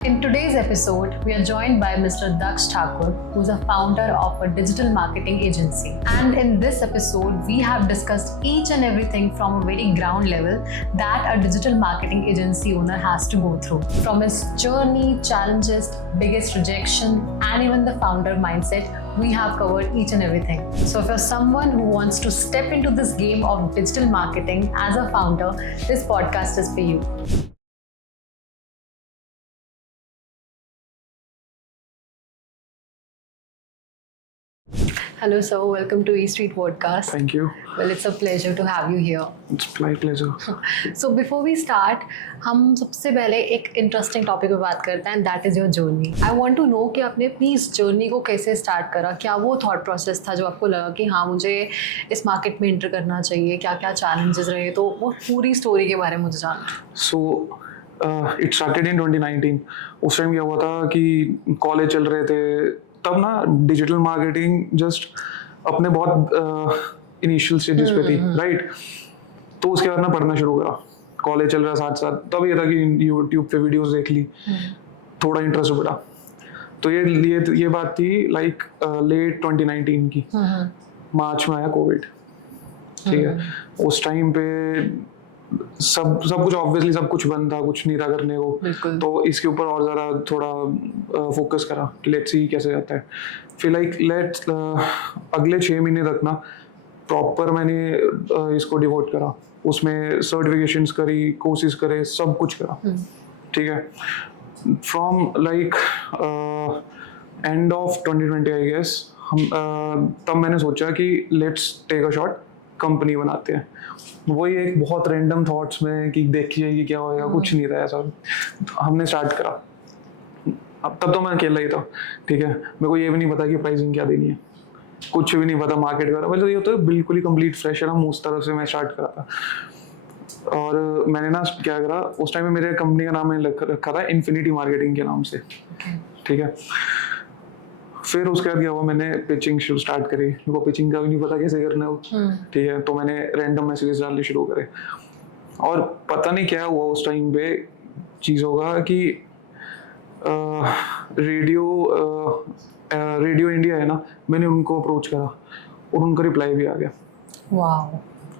In today's episode, we are joined by Mr. Daksh Thakur, who's a founder of a digital marketing agency. And in this episode, we have discussed each and everything from a very ground level that a digital marketing agency owner has to go through. From his journey, challenges, biggest rejection, and even the founder mindset, we have covered each and everything. So if you're someone who wants to step into this game of digital marketing as a founder, this podcast is for you. Hello, sir. Welcome to E Street Podcast. Thank you. Well, it's a pleasure to have you here. It's my pleasure. So before we start, हम सबसे पहले एक interesting topic पे बात करते हैं, that is your journey. I want to know कि आपने अपनी इस जर्नी को कैसे स्टार्ट करा, क्या वो थॉट प्रोसेस था जो आपको लगा कि हाँ मुझे इस मार्केट में एंटर करना चाहिए, क्या क्या चैलेंजेस रहे, तो वो पूरी स्टोरी के बारे में मुझे जानना. So it started in 2019. उस टाइम क्या हुआ था कि कॉलेज चल रहे थे, तब ना डिजिटल मार्केटिंग जस्ट अपने बहुत इनिशियल स्टेजेस पे थी, राइट. तो उसके बाद ना पढ़ना शुरू करा, कॉलेज चल रहा साथ साथ. तब ये था कि यूट्यूब पे वीडियोस देख ली, थोड़ा इंटरेस्ट बढ़ा. तो ये बात थी लाइक लेट 2019 की. मार्च में आया कोविड, ठीक है. उस टाइम पे सब कुछ ऑब्वियसली सब कुछ बंद था, कुछ नहीं था करने को. तो इसके ऊपर और ज़रा थोड़ा फोकस करा कि लेट्स सी कैसे जाता है. फिर लाइक अगले 6 महीने तक ना प्रॉपर मैंने इसको डिवोट करा. उसमें सर्टिफिकेशंस करी, कोर्सेज करे, सब कुछ करा, ठीक है. From like end of 2020 I guess तब मैंने सोचा कि let's take a shot, company बनाते हैं. वही एक बहुत रैंडम थॉट्स में कि देखी जाएगी क्या होएगा, कुछ नहीं था ऐसा. हमने स्टार्ट करा. अब तब तो मैं अकेला ही था, ठीक है. मेरे को ये भी नहीं पता कि प्राइसिंग क्या देनी है, कुछ भी नहीं पता मार्केट का. मतलब ये तो बिल्कुल ही कंप्लीट फ्रेशर हम, उस तरफ से मैं स्टार्ट करा था. और मैंने ना क्या करा, उस टाइम में मेरे कंपनी का नाम मैंने रखा था इन्फिनिटी मार्केटिंग के नाम से, ठीक है. फिर उसके बाद क्या हुआ, मैंने पिचिंग स्टार्ट करी. मेरे को पिचिंग का भी नहीं पता कैसे करना है, ठीक है. तो मैंने रैंडम मैसेजेस डालने शुरू करे. और पता नहीं क्या हुआ उस टाइम पे चीज़ होगा कि रेडियो इंडिया है ना, मैंने उनको अप्रोच करा और उनका रिप्लाई भी आ गया. वाओ.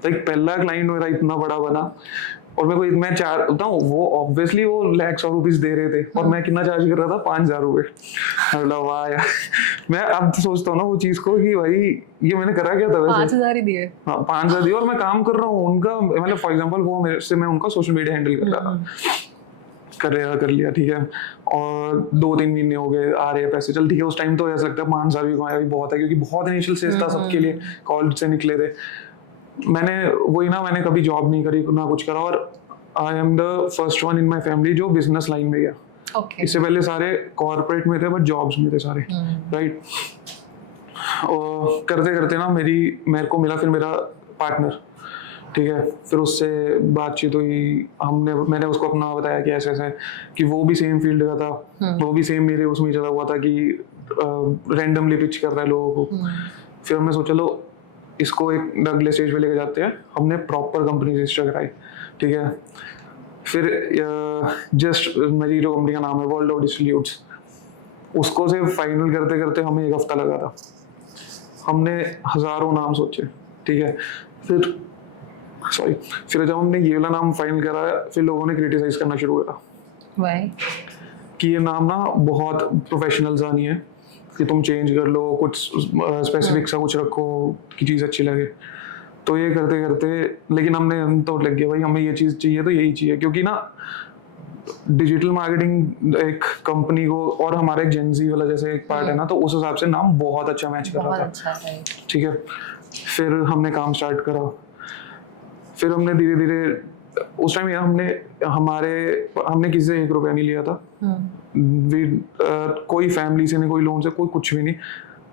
लाइक पहला क्लाइंट मेरा इतना बड़ा बना. और मेरे को मैं चार बताऊँ, वो ऑब्वियसली वो lakhs of rupees दे रहे थे और मैं कितना चार्ज कर रहा था, 5,000 रुपये. मतलब वाह यार. मैं अब सोचता हूँ ना वो चीज़ को कि भाई ये मैंने करा क्या था वैसे. 5,000 ही दिए. हाँ 5,000 दिए और मैं काम कर रहा हूँ उनका. मतलब फॉर एग्जाम्पल वो मेरे से, मैं उनका सोशल मीडिया हैंडल कर रहा था, कर लिया, ठीक है. और 2-3 महीने हो गए, आ रहे हैं पैसे, चल ठीक है. उस टाइम तो ऐसा लगता है 5,000 भी कमाया भी बहुत है, क्योंकि बहुत इनिशियल स्टेज था सबके लिए, कॉलेज से निकले थे. मैंने कभी जॉब नहीं करी ना कुछ करा. और I am the first one in my family जो बिजनेस लाइन में गया. इससे पहले सारे कॉर्पोरेट में थे, बट जॉब्स में थे सारे, राइट. और करते करते ना मेरे को मिला फिर मेरा पार्टनर, ठीक है. फिर उससे बातचीत हुई, मैंने उसको अपना बताया कि ऐसे ऐसे, कि वो भी सेम फील्ड का था, वो भी सेम मेरे उसमें चला हुआ था कि रैंडमली पिच कर रहा है लोगों को. फिर हमने सोचा लो इसको एक अगले स्टेज पे लेके जाते हैं. हमने प्रॉपर कंपनी रजिस्टर कराई, ठीक है. फिर जस्ट मेरी जो कंपनी का नाम है वर्ल्ड ऑफ डिस्ट्रीब्यूट्स, उसको से फाइनल करते करते हमें 1 हफ्ता लगा था. हमने हज़ारों नाम सोचे, ठीक है. फिर जब हमने ये वाला नाम फाइनल करा, फिर लोगों ने क्रिटिसाइज करना शुरू करा कि ये नाम ना बहुत प्रोफेशनल सा नहीं है, कि तुम चेंज कर लो, कुछ स्पेसिफिक सा कुछ रखो कि चीज़ अच्छी लगे. तो ये करते करते लेकिन हम तो लग गया भाई हमें ये चीज़ चाहिए तो यही चाहिए, क्योंकि ना डिजिटल मार्केटिंग एक कंपनी को और हमारा एक जेनजी वाला जैसे एक पार्ट है ना, तो उस हिसाब से नाम बहुत अच्छा मैच कर रहा था, ठीक है. फिर हमने काम स्टार्ट करा. फिर हमने धीरे धीरे उस टाइम हमने किसी से 1 रुपया नहीं लिया था. कोई फैमिली से नहीं, कोई लोन से, कोई कुछ भी नहीं,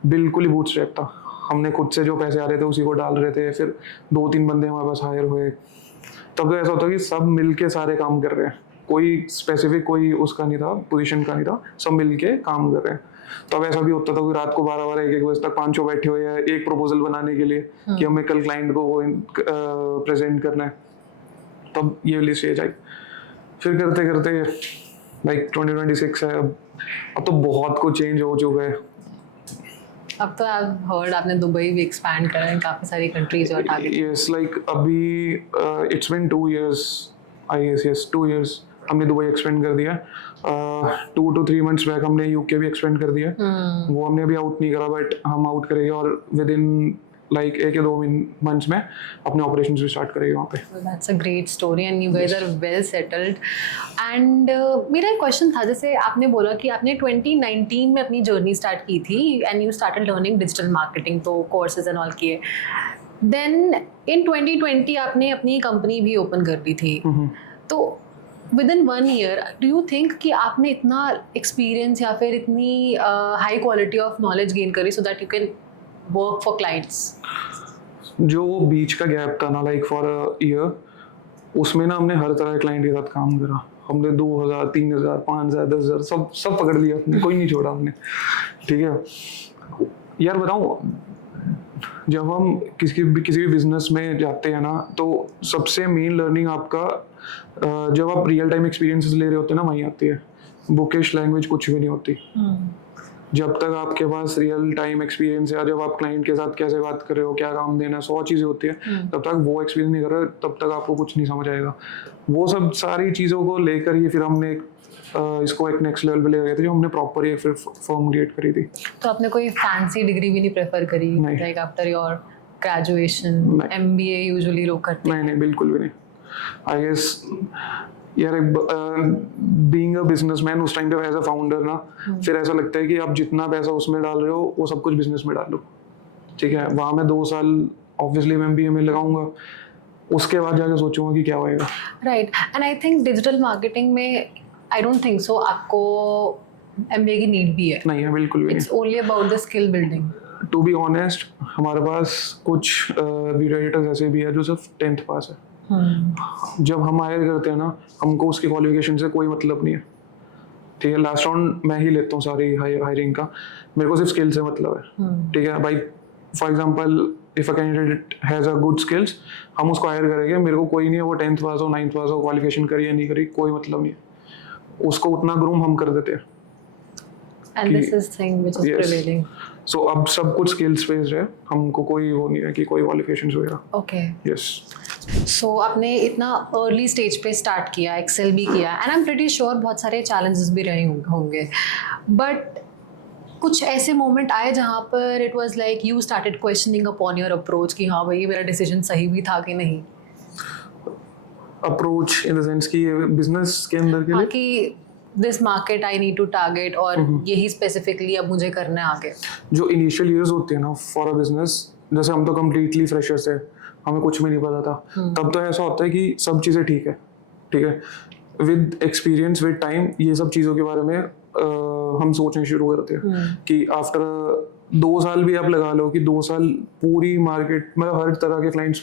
बिल्कुल ही बूटस्ट्रैप था. हमने खुद से जो पैसे आ रहे थे उसी को डाल रहे थे. फिर 2-3 बंदे हमारे पास हायर हुए. तब तो ऐसा होता कि सब मिलके सारे काम कर रहे हैं, कोई स्पेसिफिक कोई उसका नहीं था, पोजीशन का नहीं था, सब मिलके काम कर रहे हैं. तब ऐसा भी होता था कि रात को 12-12 1-1 बजे तक 5 बैठे हुए हैं एक प्रपोजल बनाने के लिए कि हमें कल क्लाइंट को वो प्रेजेंट करना है. तब ये वाली स्टेज आई. फिर करते करते लाइक 2026 है, अब तो बहुत कुछ चेंज हो चुका है। अब तो आपने दुबई भी एक्सपैंड करा है, काफ़ी सारी कंट्रीज और टारगेट। यस, लाइक अभी it's been 2 years, I guess, yes 2 years हमने दुबई एक्सपेंड कर दिया। 2 to 3 months बैक हमने यूके भी एक्सपेंड कर दिया। वो हमने अभी आउट नहीं करा, बट हम आउट करेंगे और विद इन लाइक 1 या 2 मंथ्स में अपने ऑपरेशंस भी स्टार्ट करेंगे वहाँ पे। That's a great story and you guys are well settled. And मेरा एक क्वेश्चन था, जैसे आपने बोला कि आपने 2019 में अपनी जर्नी स्टार्ट की थी and you started learning digital marketing, तो कोर्सेज एंड ऑल किए। देन इन 2020 आपने अपनी कंपनी भी ओपन कर दी थी। तो with in 1 year do you think कि आपने इतना एक्सपीरियंस या फिर इतनी high quality of knowledge gain करी so that you can work for clients? जो वो बीच का गैप था ना, लाइक फॉर अ ईयर, उसमें ना हमने हर तरह के क्लाइंट के साथ काम करा। हमने 2000, 3000, 5000, 10,000 सब पकड़ लिया अपने, कोई नहीं छोड़ा हमने। ठीक है यार, बताऊँ, जब हम किसी भी बिजनेस में जाते हैं ना, तो सबसे मेन लर्निंग आपका जब आप रियल टाइम एक्सपीरियंसेस ले रहे होते हैं ना, वहीं आती है। बुकिश लैंग्वेज कुछ भी नहीं होती। जब तक आपके पास रियल टाइम एक्सपीरियंस है, जब आप क्लाइंट के साथ कैसे बात कर रहे हो, क्या काम देना है, 100 चीज़ें होती है, तब तक वो एक्सपीरियंस नहीं कर रहे, तब तक आपको कुछ नहीं समझ आएगा। वो सब सारी चीज़ों को लेकर ही फिर हमने इसको एक नेक्स्ट लेवल पे ले गए थे, जो हमने प्रॉपर ही फिर फॉर्म क्रिएट करी थी। तो आपने कोई फैंसी डिग्री भी नहीं प्रेफर करी, like after your graduation? MBA usually लोग करते हैं। नहीं, बिल्कुल भी नहीं। आई गेस यार, बीइंग अ बिजनेसमैन उस टाइम पे एज अ फाउंडर ना, फिर ऐसा लगता है कि आप जितना पैसा उसमें डाल रहे हो वो सब कुछ बिजनेस में डालो। ठीक है, वहाँ मैं 2 साल ऑब्वियसली मैं MBA में लगाऊंगा, उसके बाद जाके सोचूंगा कि क्या होएगा। Right, and I think digital marketing में आई डोंट थिंक सो आपको MBA की नीड भी है। नहीं है, बिल्कुल भी नहीं। It's only about the skill building. To be honest, हमारे पास कुछ वीडियो एडिटर्स ऐसे भी है जो सिर्फ 10th पास है। जब हम हायर करते हैं ना, हमको उसकी क्वालिफिकेशन से कोई मतलब नहीं है। ठीक है, लास्ट राउंड मैं ही लेता हूँ सारी हायरिंग का, मेरे को सिर्फ स्किल से मतलब है। ठीक है भाई, for example if a candidate has a good skills, हम उसको हायर करेंगे। मेरे को कोई नहीं है वो 10th पास हो, 9th पास हो, क्वालिफिकेशन करी या नहीं करी, कोई मतलब नहीं है। उसको उतना ग्रूम हम कर देते हैं। And this is thing which is prevailing. So अब सब कुछ स्किल्स बेस्ड है, हमको कोई वो नहीं है कि कोई क्वालिफिकेशंस वगैरह। Okay, yes. सो आपने इतना अर्ली स्टेज पे स्टार्ट किया, एक्सेल भी किया, and I am pretty sure बहुत सारे चैलेंजेस भी रहे होंगे, बट कुछ ऐसे मोमेंट आए जहाँ पर it was like you started questioning upon your approach कि हाँ भाई मेरा डिसीजन सही भी था कि नहीं? अप्रोच इन द सेंस कि बिजनेस के अंदर के लिए कि this market I need to target, और यही स्पेसिफिकली अब मुझे करना है आगे। जो इनिशियल ईयर्स होते हैं ना फॉर अ बिजनेस, जैसे हम तो कम्प्लीटली फ्रेशर्स है, हमें कुछ भी नहीं पता था, तब तो ऐसा होता है कि सब चीज़ें ठीक है। ठीक है, विद एक्सपीरियंस, विद टाइम, ये सब चीज़ों के बारे में हम सोचने शुरू करते हैं कि आफ्टर 2 साल भी आप लगा लो कि 2 साल पूरी मार्केट मतलब हर तरह के क्लाइंट्स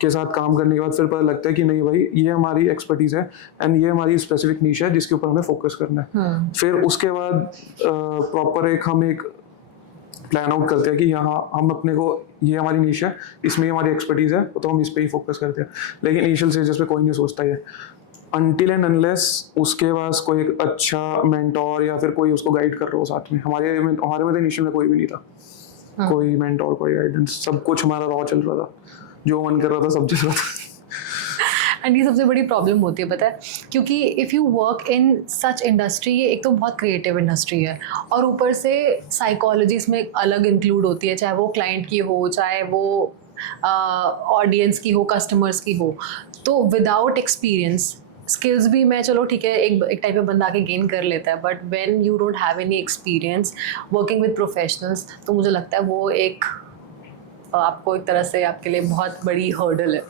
के साथ काम करने के बाद फिर पता लगता है कि नहीं भाई, ये हमारी एक्सपर्टीज है एंड ये हमारी स्पेसिफिक नीश है जिसके ऊपर हमें फोकस करना है। फिर उसके बाद प्रॉपर हम एक प्लान आउट करते हैं कि यहाँ हम अपने को, ये हमारी नीश है, इसमें हमारी एक्सपर्टीज है, तो हम इस पे ही फोकस करते हैं। लेकिन इनिशियल स्टेजेस पे कोई नहीं सोचता ये, अनटिल एंड अनलेस उसके पास कोई एक अच्छा मेंटोर या फिर कोई उसको गाइड कर रहा हो साथ में। हमारे में तो इनिशियल में कोई भी नहीं था। कोई मेंटोर, कोई गाइडेंस, सब कुछ हमारा रॉ चल रहा था, जो मन कर रहा था सब चल रहा था। एंड ये सबसे बड़ी प्रॉब्लम होती है, पता है, क्योंकि if you work in such industry, ये एक तो बहुत क्रिएटिव इंडस्ट्री है, और ऊपर से साइकोलॉजी इसमें एक अलग इंक्लूड होती है, चाहे वो क्लाइंट की हो, चाहे वो ऑडियंस की हो, कस्टमर्स की हो। तो विदाउट एक्सपीरियंस, स्किल्स भी मैं चलो ठीक है एक टाइप में बंदा आके गेन कर लेता है, but when you don't have any experience working with professionals, तो मुझे लगता है वो एक आपको एक तरह से आपके लिए बहुत बड़ी हर्डल है।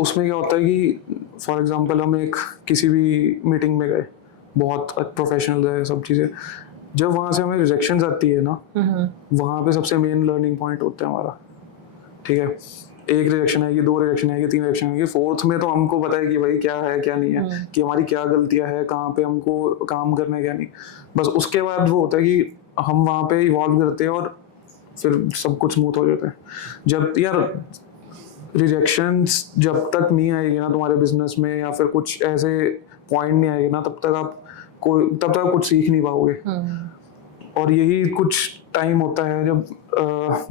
उसमें क्या होता है कि फॉर एग्जांपल हम एक किसी भी मीटिंग में गए, बहुत प्रोफेशनल है सब चीज़ें, जब वहाँ से हमें रिजेक्शंस आती है ना, वहाँ पे सबसे मेन लर्निंग पॉइंट होता है हमारा। ठीक है, 1 रिजेक्शन आएगी, 2 रिजेक्शन आएगी, 3 रिजेक्शन आएगी, 4th में तो हमको पता है कि भाई क्या है क्या नहीं है, कि हमारी क्या गलतियां है, कहाँ पे हमको काम करना है क्या नहीं। बस उसके बाद वो होता है कि हम वहाँ पे इवॉल्व करते हैं और फिर सब कुछ स्मूथ हो जाता है। जब यार रिजेक्शंस जब तक नहीं आएगी ना तुम्हारे बिजनेस में, या फिर कुछ ऐसे पॉइंट नहीं आएगी ना, तब तक आप कोई तब तक कुछ सीख नहीं पाओगे। और यही कुछ टाइम होता है जब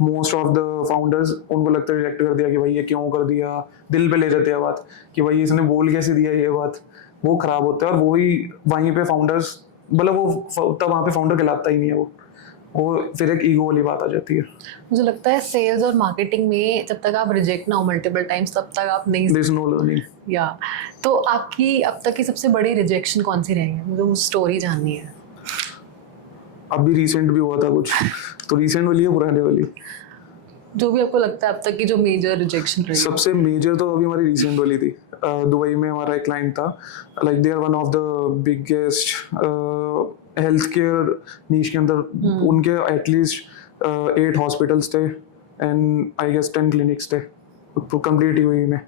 मोस्ट ऑफ द फाउंडर्स उनको लगता है रिजेक्ट कर दिया कि भाई ये क्यों कर दिया, दिल पे ले जाते हैं बात कि भाई इसने बोल कैसे दिया ये बात, वो खराब होता है। और वही वहीं पे फाउंडर्स मतलब वो तब वहाँ पे फाउंडर कहलाता ही नहीं है, वो फिर एक ईगो वाली बात आ जाती है। मुझे लगता है सेल्स और मार्केटिंग में जब तक आप रिजेक्ट ना हो मल्टीपल टाइम्स तब तक आप नहीं देयर इज नो लर्निंग। या तो आपकी अब तक की सबसे बड़ी रिजेक्शन कौन सी रही है? मुझे वो स्टोरी जाननी है। अभी रिसेंट भी हुआ था कुछ, तो रिसेंट वाली है पुराने वाली? जो भी आपको लगता है अब तक की जो मेजर रिजेक्शन रही है। सबसे मेजर तो अभी हमारी रिसेंट वाली थी। दुबई में हमारा एक क्लाइंट था, like they are one of the biggest health care niche के अंदर। उनके एटलीस्ट 8 हॉस्पिटल्स थे एंड आई गेस 10 क्लिनिक्स थे कंप्लीट यूएई में।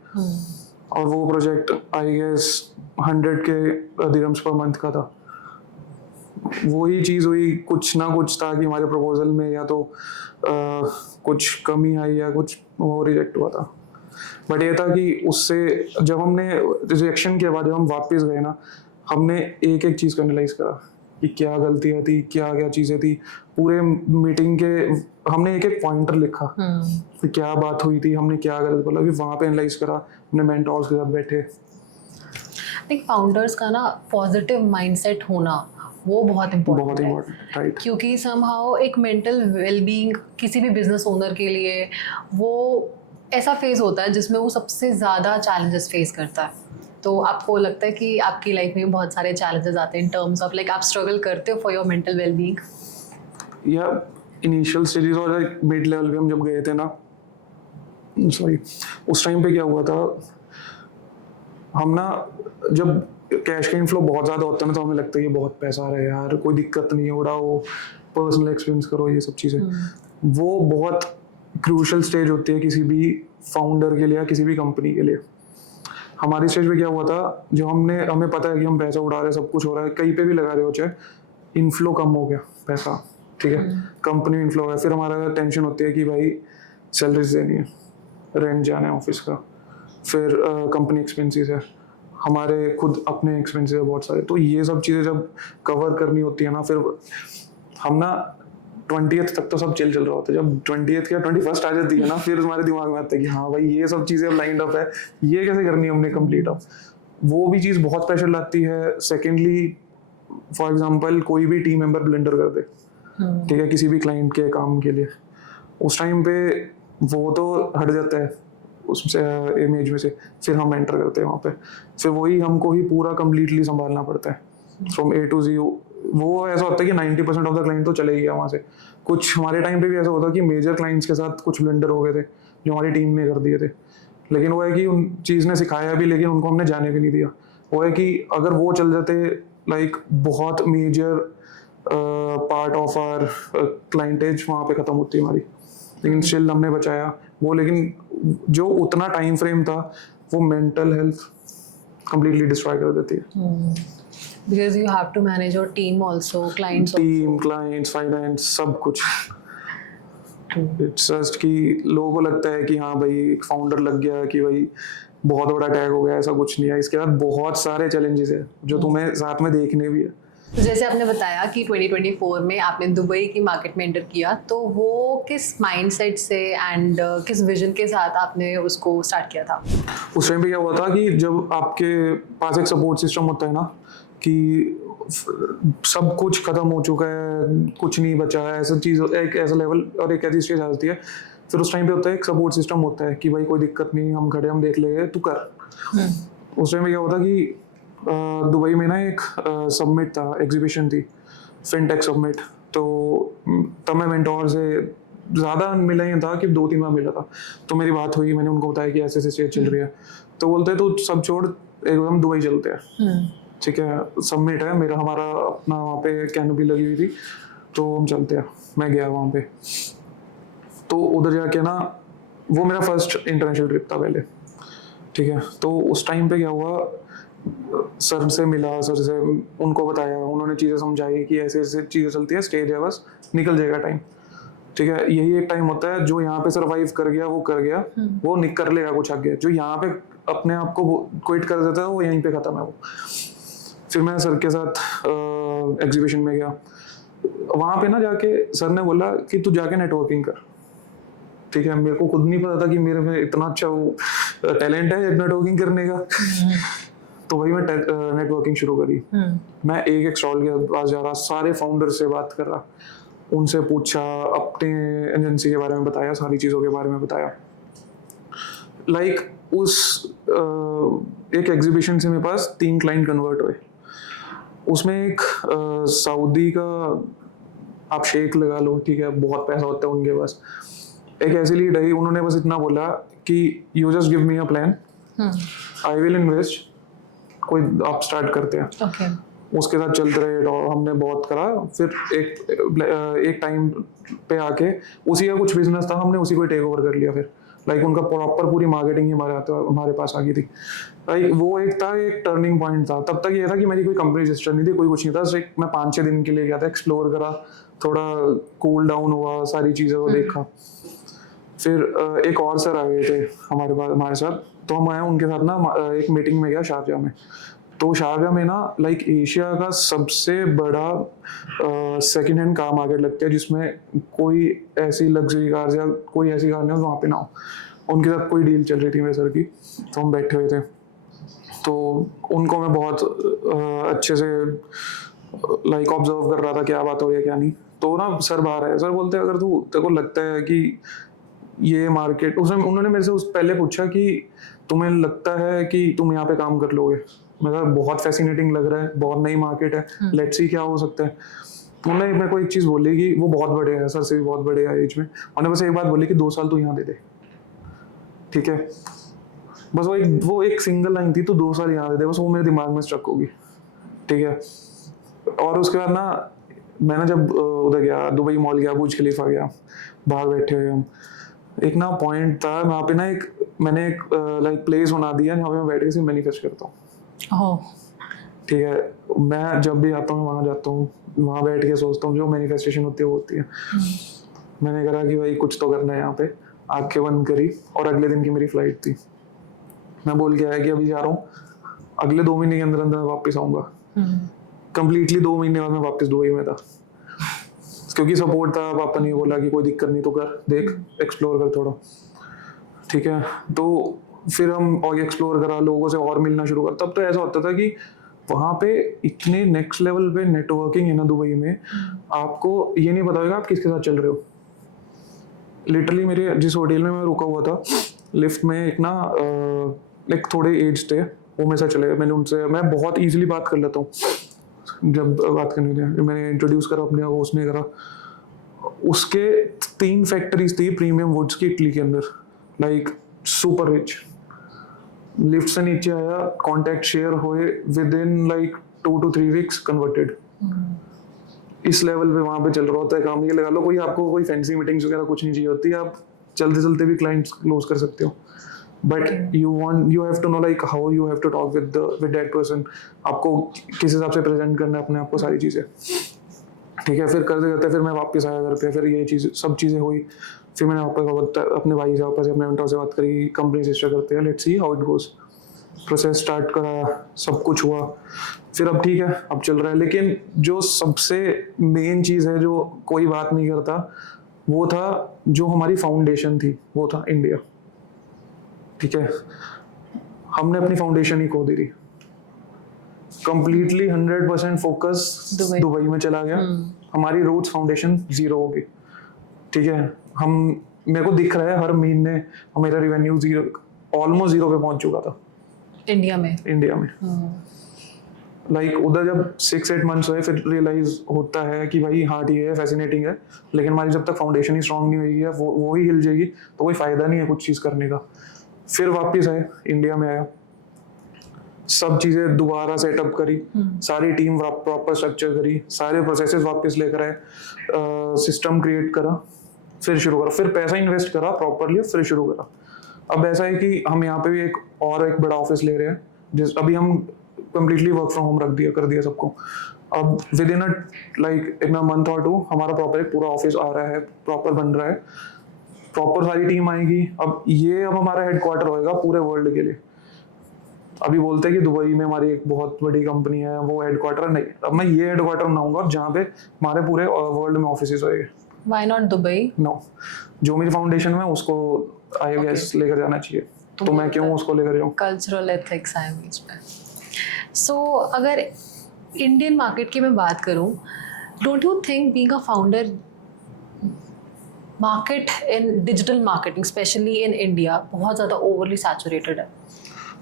और वो प्रोजेक्ट आई गेस 100 के दिरहम्स पर मंथ का था। वही चीज़ हुई, कुछ ना कुछ था कि हमारे प्रपोजल में या तो कुछ कमी आई या कुछ वो रिजेक्ट हुआ था। बट ये था कि उससे जब हमने रिजेक्शन के बाद जब हम वापस गए ना, हमने एक एक चीज़ को एनालाइज करा कि क्या गलतियाँ थी, क्या क्या चीज़ें थी। पूरे मीटिंग के हमने एक एक पॉइंटर लिखा कि क्या बात हुई थी, हमने क्या गलत बोला, फिर वहाँ पे एनालाइज करा, अपने मेंटर्स के साथ बैठे। एक फाउंडर्स का ना पॉजिटिव माइंडसेट होना वो बहुत इम्पोर्टेंट है, राइट। क्योंकि समहाउ एक मेंटल वेलबींग किसी भी बिजनेस ओनर के लिए वो ऐसा फेज होता है जिसमें वो सबसे ज़्यादा चैलेंजेस फेस करता है। तो आपको लगता है कि आपकी लाइफ में बहुत सारे चैलेंजेस आते हैं इन टर्म्स ऑफ लाइक आप स्ट्रगल करते हो फॉर योर मेंटल वेलबींग? या इनिशियल स्टेजेस और मिड लेवल पे हम जब गए थे ना, सॉरी, उस टाइम पे क्या हुआ था, हम ना जब कैश का इनफ्लो बहुत ज़्यादा होता है ना तो हमें लगता है ये बहुत पैसा आ रहा है यार, कोई दिक्कत नहीं है, उड़ाओ, पर्सनल एक्सपेंस करो, ये सब चीज़ें। वो बहुत क्रूशल स्टेज होती है किसी भी फाउंडर के लिए या किसी भी कंपनी के लिए। हमारी स्टेज पे क्या हुआ था, जो हमें पता है कि हम पैसा उड़ा रहे हैं, सब कुछ हो रहा है, कहीं पे भी लगा रहे हो चाहे, इनफ्लो कम हो गया पैसा, ठीक है, कंपनी इनफ्लो हो गया। फिर हमारा टेंशन होती है कि भाई सैलरीज देनी है, रेंट जाना है ऑफिस का, फिर कंपनी एक्सपेंसेस है, हमारे खुद अपने एक्सपेंसेस है बहुत सारे। तो ये सब चीज़ें जब कवर करनी होती है ना, फिर हम ना 20th तक तो सब चल रहा होता है। जब 20th या 21st आ जाती है ना, फिर हमारे दिमाग में आता है कि हाँ भाई ये सब चीज़ें अब लाइंड अप है, ये कैसे करनी है हमने कंप्लीट अप। वो भी चीज़ बहुत प्रेशर लाती है। सेकेंडली फॉर एग्जाम्पल कोई भी टीम मेंबर ब्लेंडर कर दे, ठीक है, किसी भी क्लाइंट के काम के लिए, उस टाइम पे वो तो हट जाता है उस इमेज में से, फिर हम एंटर करते हैं वहाँ पे, फिर वही हमको ही पूरा कम्प्लीटली संभालना पड़ता है फ्रॉम A to Z। वो ऐसा होता है कि 90% ऑफ द क्लाइंट तो चले ही गया वहाँ से। कुछ हमारे टाइम पे भी ऐसा होता कि मेजर क्लाइंट्स के साथ कुछ ब्लेंडर हो गए थे जो हमारी टीम ने कर दिए थे, लेकिन वो है कि उन चीज़ ने सिखाया भी, लेकिन उनको हमने जाने भी नहीं दिया। वो है कि अगर वो चल जाते, लाइक बहुत major part of our clientage वहाँ पे ख़त्म होती हमारी, लेकिन स्टिल हमने बचाया वो। लेकिन जो उतना टाइम फ्रेम था वो मेंटल हेल्थ कंप्लीटली डिस्ट्रॉय कर देती है। Because you have to manage your team also, clients team, clients, finance, सब कुछ। इट्स जस्ट कि लोगों को लगता है कि हाँ भाई एक फाउंडर लग गया कि भाई बहुत बड़ा टैग हो गया, ऐसा कुछ नहीं है। इसके बाद बहुत सारे चैलेंजेस है जो तुम्हें साथ में देखने भी है। जैसे आपने बताया कि 2024 में आपने दुबई की मार्केट में एंटर किया, तो वो किस माइंडसेट से एंड किस विजन के साथ आपने उसको स्टार्ट किया था? उस टाइम पे क्या हुआ था कि जब आपके पास एक सपोर्ट सिस्टम होता है ना कि सब कुछ खत्म हो चुका है, कुछ नहीं बचा है, ऐसा चीज़, एक ऐसा लेवल और एक ऐसी स्टेज आ जाती है, फिर उस टाइम पे होता है एक सपोर्ट सिस्टम होता है कि भाई कोई दिक्कत नहीं, हम खड़े, हम देख लेंगे, तू कर। उस टाइम पे क्या होता कि दुबई में ना एक सबमिट था, एग्जीबिशन थी, फिनटेक सबमिट। तो तब मैं मेंटोर से ज़्यादा मिला ही था कि 2-3 बार मिला था। तो मेरी बात हुई, मैंने उनको बताया कि ऐसे ऐसे स्टेज चल रही है। तो बोलते तो सब छोड़, एकदम दुबई चलते हैं, ठीक है, सबमिट है मेरा, हमारा अपना वहाँ पे कैनोपी लगी हुई थी, तो हम चलते हैं। मैं गया वहाँ पे, तो उधर जाके ना वो मेरा फर्स्ट इंटरनेशनल ट्रिप था पहले, ठीक है। तो उस टाइम पे क्या हुआ, सर से मिला, सर से उनको बताया, उन्होंने चीज़ें समझाई कि ऐसे ऐसे चीज़ें चलती है, स्टेज है, बस निकल जाएगा टाइम, ठीक है। यही एक टाइम होता है, जो यहाँ पे सर्वाइव कर गया वो कर गया, वो कर लेगा कुछ आगे। जो यहाँ पे अपने आप को क्विट कर देता है वो यहीं पे खत्म है वो। फिर मैं सर के साथ एग्जीबिशन में गया। वहाँ पे ना जाके सर ने बोला कि तू जाके नेटवर्किंग कर। ठीक है, मेरे को खुद नहीं पता था कि मेरे में इतना अच्छा वो टैलेंट है नेटवर्किंग करने का। तो वही मैं नेटवर्किंग शुरू करी। मैं एक एक स्टॉल के पास जा रहा, सारे फाउंडर से बात कर रहा, उनसे पूछा, अपने एजेंसी के बारे में बताया, सारी चीज़ों के बारे में बताया। लाइक उस एक एग्जीबिशन से मेरे पास 3 क्लाइंट कन्वर्ट हुए। उसमें एक सऊदी का आप शेख लगा लो, ठीक है, बहुत पैसा होता है उनके पास। एक ऐसी लीड आई, उन्होंने बस इतना बोला कि you just give me a plan, I will invest, कोई आप स्टार्ट करते हैं। Okay. उसके साथ चलते रहे और हमने बहुत करा। फिर एक टाइम पे आके उसी का कुछ बिजनेस था, हमने उसी को टेक ओवर कर लिया। फिर लाइक उनका प्रॉपर पूरी मार्केटिंग ही हमारे पास आ गई थी। लाइक वो एक था, एक टर्निंग पॉइंट था। तब तक ये था कि मेरी कोई कंपनी रजिस्टर नहीं थी, कोई कुछ नहीं था। सिर्फ मैं 5-6 दिन के लिए गया था, एक्सप्लोर करा, थोड़ा कूल डाउन हुआ, सारी चीज़ों को देखा। फिर एक और सर आए थे हमारे साथ, तो हम आए उनके साथ ना एक मीटिंग में गया शारजाह में। तो शारजाह में ना लाइक एशिया का सबसे बड़ा सेकेंड हैंड कार मार्केट लगता है, जिसमें कोई ऐसी लग्जरी कार या कोई ऐसी कार नहीं हो वहाँ पे ना हो। उनके साथ कोई डील चल रही थी मेरे सर की, तो हम बैठे हुए थे। तो उनको मैं बहुत अच्छे से लाइक ऑब्जर्व कर रहा था, क्या बात हो रही है क्या नहीं। तो ना सर बाहर आए, सर बोलते अगर तेरे को लगता है कि ये मार्केट, उन्होंने मेरे से पहले पूछा कि तुम्हें लगता है कि तुम यहाँ पे काम कर लोगे। मैं कहा बहुत फैसिनेटिंग लग रहा है, बहुत नई मार्केट है, लेट्स सी क्या हो सकता है। उन्होंने मेरे को एक चीज़ बोली कि वो बहुत बड़े हैं, सर से भी बहुत बड़े हैं एज में। उन्होंने बस एक बात बोली कि 2 साल तू यहाँ दे दे, ठीक है। बस वो एक सिंगल लाइन थी, तो 2 साल यहाँ दे दे, बस वो मेरे दिमाग में स्ट्रक होगी, ठीक है। और उसके बाद ना मैंने जब उधर गया, दुबई मॉल गया, बुर्ज खलीफा गया, बाहर बैठे हुए हम, एक ना पॉइंट था वहाँ पे ना, मैंने एक लाइक प्लेस बना दिया जहाँ पे मैं बैठ के सिर्फ मैनिफेस्ट करता हूँ। ठीक है, मैं जब भी आता हूँ वहाँ जाता हूँ, वहाँ बैठ के सोचता हूँ, जो मैनिफेस्टेशन होती है वो होती है। मैंने कहा कि भाई कुछ तो करना है यहाँ पे। आंखें बंद करी और अगले दिन की मेरी फ्लाइट थी। मैं बोल के आया कि अभी जा रहा हूँ, अगले 2 महीने के अंदर अंदर वापस आऊँगा। कंप्लीटली 2 महीने बाद मैं वापस दुबई में था, क्योंकि सपोर्ट था। पापा ने बोला कि कोई दिक्कत नहीं, तो कर देख, एक्सप्लोर कर थोड़ा, ठीक है। तो फिर हम और एक्सप्लोर करा, लोगों से और मिलना शुरू करा। तब तो ऐसा होता था कि वहाँ पे इतने नेक्स्ट लेवल पे नेटवर्किंग है ना दुबई में, आपको ये नहीं पता होगा आप किसके साथ चल रहे हो। लिटरली मेरे जिस होटल में मैं रुका हुआ था, लिफ्ट में एक ना एक थोड़े एज थे, वो मेरे साथ चले गए। मैं बहुत ईजिली बात कर लेता हूँ जब बात करनी थी। मैंने इंट्रोड्यूस करा अपने आप, उसने करा। उसके 3 फैक्ट्रीज थी प्रीमियम वुड्स की इटली के अंदर, लाइक सुपर रिच। लिफ्ट से नीचे आया, कॉन्टैक्ट शेयर हुए, with in like 2 to 3 weeks converted. इस लेवल पे वहाँ पे चल रहा होता है काम। ये लगा लो, आपको कोई फैंसी मीटिंग्स वगैरह कुछ नहीं चाहिए होती, आप चलते चलते भी क्लाइंट्स क्लोज कर सकते हो। But you have to know like how you have to talk with that person। आपको किस हिसाब से प्रेजेंट करना है अपने आप को, सारी चीज़ें, ठीक है। फिर करते करते फिर मैं वापस आया घर पे। फिर ये सब चीज़ें हुई। फिर मैंने अपने भाई से वापस अपने मेंटर से बात करी, कंपनी रजिस्टर करते हैं, let's see how it goes. Process start करा, सब कुछ हुआ। फिर अब ठीक है, अब चल रहा है। लेकिन जो सबसे मेन चीज़ है जो कोई बात नहीं करता, वो था जो हमारी फाउंडेशन थी, वो था इंडिया, ठीक है। हमने अपनी फाउंडेशन ही खो दी थी। कंप्लीटली 100% फोकस दुबई में चला गया। हमारी रूट्स फाउंडेशन 0 हो गई, ठीक है। मेरे को दिख रहा है हर महीने मेरा रेवेन्यू ऑलमोस्ट 0 पे पहुंच चुका था इंडिया में। लाइक उधर जब 6-8 मंथ्स हुए, फिर रियलाइज होता है कि भाई हाँ ठीक है, फैसिनेटिंग है, लेकिन हमारी जब तक फाउंडेशन ही स्ट्रांग नहीं होगी, वो ही हिल जाएगी, तो कोई फायदा नहीं है कुछ चीज़ करने का। फिर वापस आए, इंडिया में आया, सब चीज़ें दोबारा सेटअप करी, सारी टीम प्रॉपर स्ट्रक्चर करी, सारे प्रोसेसेस वापस लेकर आए, सिस्टम क्रिएट करा, फिर शुरू करा, फिर पैसा इन्वेस्ट करा प्रॉपरली, फिर शुरू करा। अब ऐसा है कि हम यहाँ पे भी एक बड़ा ऑफिस ले रहे हैं, अभी हम कम्प्लीटली वर्क फ्रॉम होम कर दिया सबको। अब with in in a month और 2 हमारा प्रॉपर एक पूरा ऑफिस आ रहा है, प्रॉपर बन रहा है, प्रॉपर सारी टीम आएगी। अब हमारा हेडक्वार्टर होएगा पूरे वर्ल्ड के लिए। अभी बोलते हैं कि दुबई में हमारी एक बहुत बड़ी कंपनी है, वो हेडक्वार्टर नहीं, अब मैं ये हेडक्वार्टर बनाऊंगा जहाँ पे हमारे पूरे वर्ल्ड में ऑफिस होएंगे। Why not Dubai? नो, जो मेरी फाउंडेशन में उसको आई गेस लेकर जाना चाहिए, तो मैं क्यों उसको लेकर जाऊँ? कल्चरल एथिक्स है बीच में। सो अगर इंडियन मार्केट की मैं बात करूं, don't you think being a founder, market in digital marketing specially in India बहुत ज़्यादा ओवरली सैचुरेटेड है?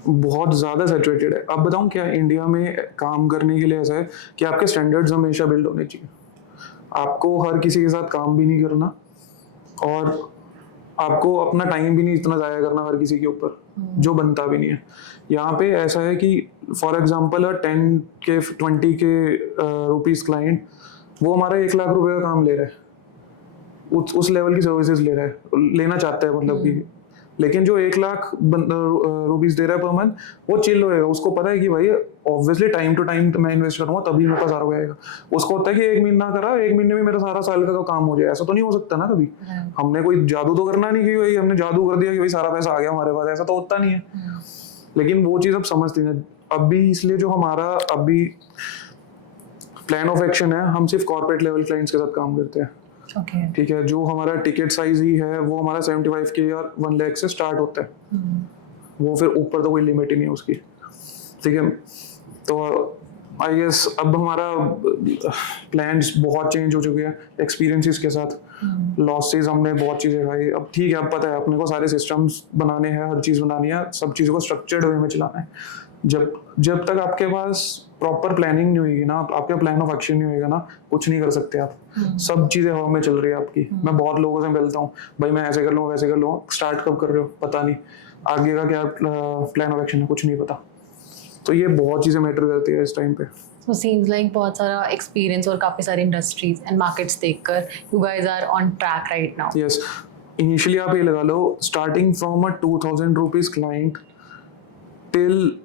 बहुत ज़्यादा सैचुरेटेड है। अब बताऊँ क्या, इंडिया में काम करने के लिए ऐसा है कि आपके स्टैंडर्ड्स हमेशा बिल्ड होने चाहिए। आपको हर किसी के साथ काम भी नहीं करना, और आपको अपना टाइम भी नहीं इतना ज़ाया करना हर किसी के ऊपर, जो बनता भी नहीं है। यहाँ पे ऐसा है कि फॉर एग्जांपल 10 के 20 के रुपीज़ क्लाइंट, वो हमारा 1 लाख रुपए का काम ले रहा है, उस लेवल की सर्विसेज ले रहा है, लेना चाहता है मतलब कि। लेकिन जो 1 लाख रुपीज़ दे रहा है पर मंथ, वो चिल होएगा, उसको पता है कि भाई ऑब्वियसली टाइम टू टाइम मैं इन्वेस्ट करूँगा तभी मेरे पास सारा आएगा। उसको होता है कि 1 महीना करा, 1 महीने में मेरा सारा साल का काम हो जाए, ऐसा तो नहीं हो सकता ना कभी। हमने कोई जादू तो करना नहीं कि भाई हमने जादू कर दिया कि भाई सारा पैसा आ गया हमारे पास, ऐसा तो होता नहीं है। लेकिन वो चीज़ अब समझती है अभी, इसलिए जो हमारा अभी प्लान ऑफ एक्शन है, हम सिर्फ कॉर्पोरेट लेवल क्लाइंट्स के साथ काम करते हैं। ठीक है, जो हमारा टिकट साइज ही है वो हमारा 75K या 1 लाख से स्टार्ट होता है। वो फिर ऊपर तो कोई लिमिट ही नहीं है उसकी। ठीक है, तो आई गेस अब हमारा प्लान्स बहुत चेंज हो चुके हैं एक्सपीरियंसेस के साथ। लॉसेस हमने बहुत चीज़ें खाई। अब ठीक है, अब पता है अपने को सारे सिस्टम्स बनाने हैं, हर चीज़ बनानी है, सब चीज़ों को स्ट्रक्चर्ड वे में चलाना है। जब तक आपके पास प्रॉपर प्लानिंग नहीं होगी ना, आपका प्लान ऑफ एक्शन नहीं होगा ना, कुछ नहीं कर सकते आप। सब चीज़ें हवा में चल रही है आपकी। मैं बहुत लोगों से मिलता हूँ, भाई मैं ऐसे कर लूँ वैसे कर लूँ, स्टार्ट कब कर रहे हो पता नहीं, आगे का क्या प्लान ऑफ एक्शन है कुछ नहीं पता। तो ये बहुत चीज़ें मैटर करती है इस टाइम पे। So seems like बहुत सारा एक्सपीरियंस और काफ़ी सारी इंडस्ट्रीज एंड मार्केट्स देखकर you guys are on track right now. Yes, initially आप ये लगा लो, starting from a 2000 rupees client till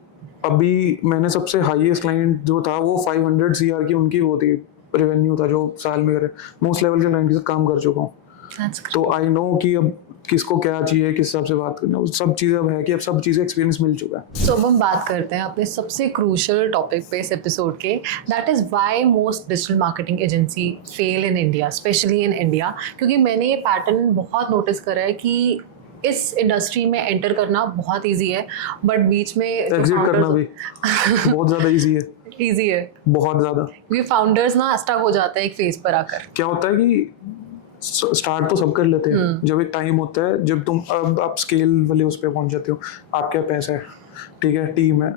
अभी मैंने सबसे हाईएस्ट क्लाइंट जो था वो 500 CR की उनकी वो थी, रेवेन्यू था जो साल में करे। मैं उस लेवल के क्लाइंट के साथ काम कर चुका हूँ। तो आई नो कि अब किसको क्या चाहिए, किस हिसाब से बात करना, वो सब चीज़ें अब है कि अब सब चीज़ें एक्सपीरियंस मिल चुका है। तो अब हम बात करते हैं अपने सबसे क्रूशियल टॉपिक पे इस एपिसोड के, that is why most digital marketing agency fail in India, specially in India. क्योंकि मैंने ये पैटर्न बहुत नोटिस करा है कि इस इंडस्ट्री में एंटर करना बहुत ईजी है, बट बीच में एग्जिट करना भी बहुत ज़्यादा ईजी है। ईजी है बहुत ज़्यादा, क्योंकि फाउंडर्स ना स्टक हो जाते हैं एक फेज पर आकर। क्या होता है कि स्टार्ट तो सब कर लेते हैं, जब एक टाइम होता है जब तुम अब आप स्केल वाले उस पर पहुंच जाते हो, आपके पैसा है, ठीक है, टीम है,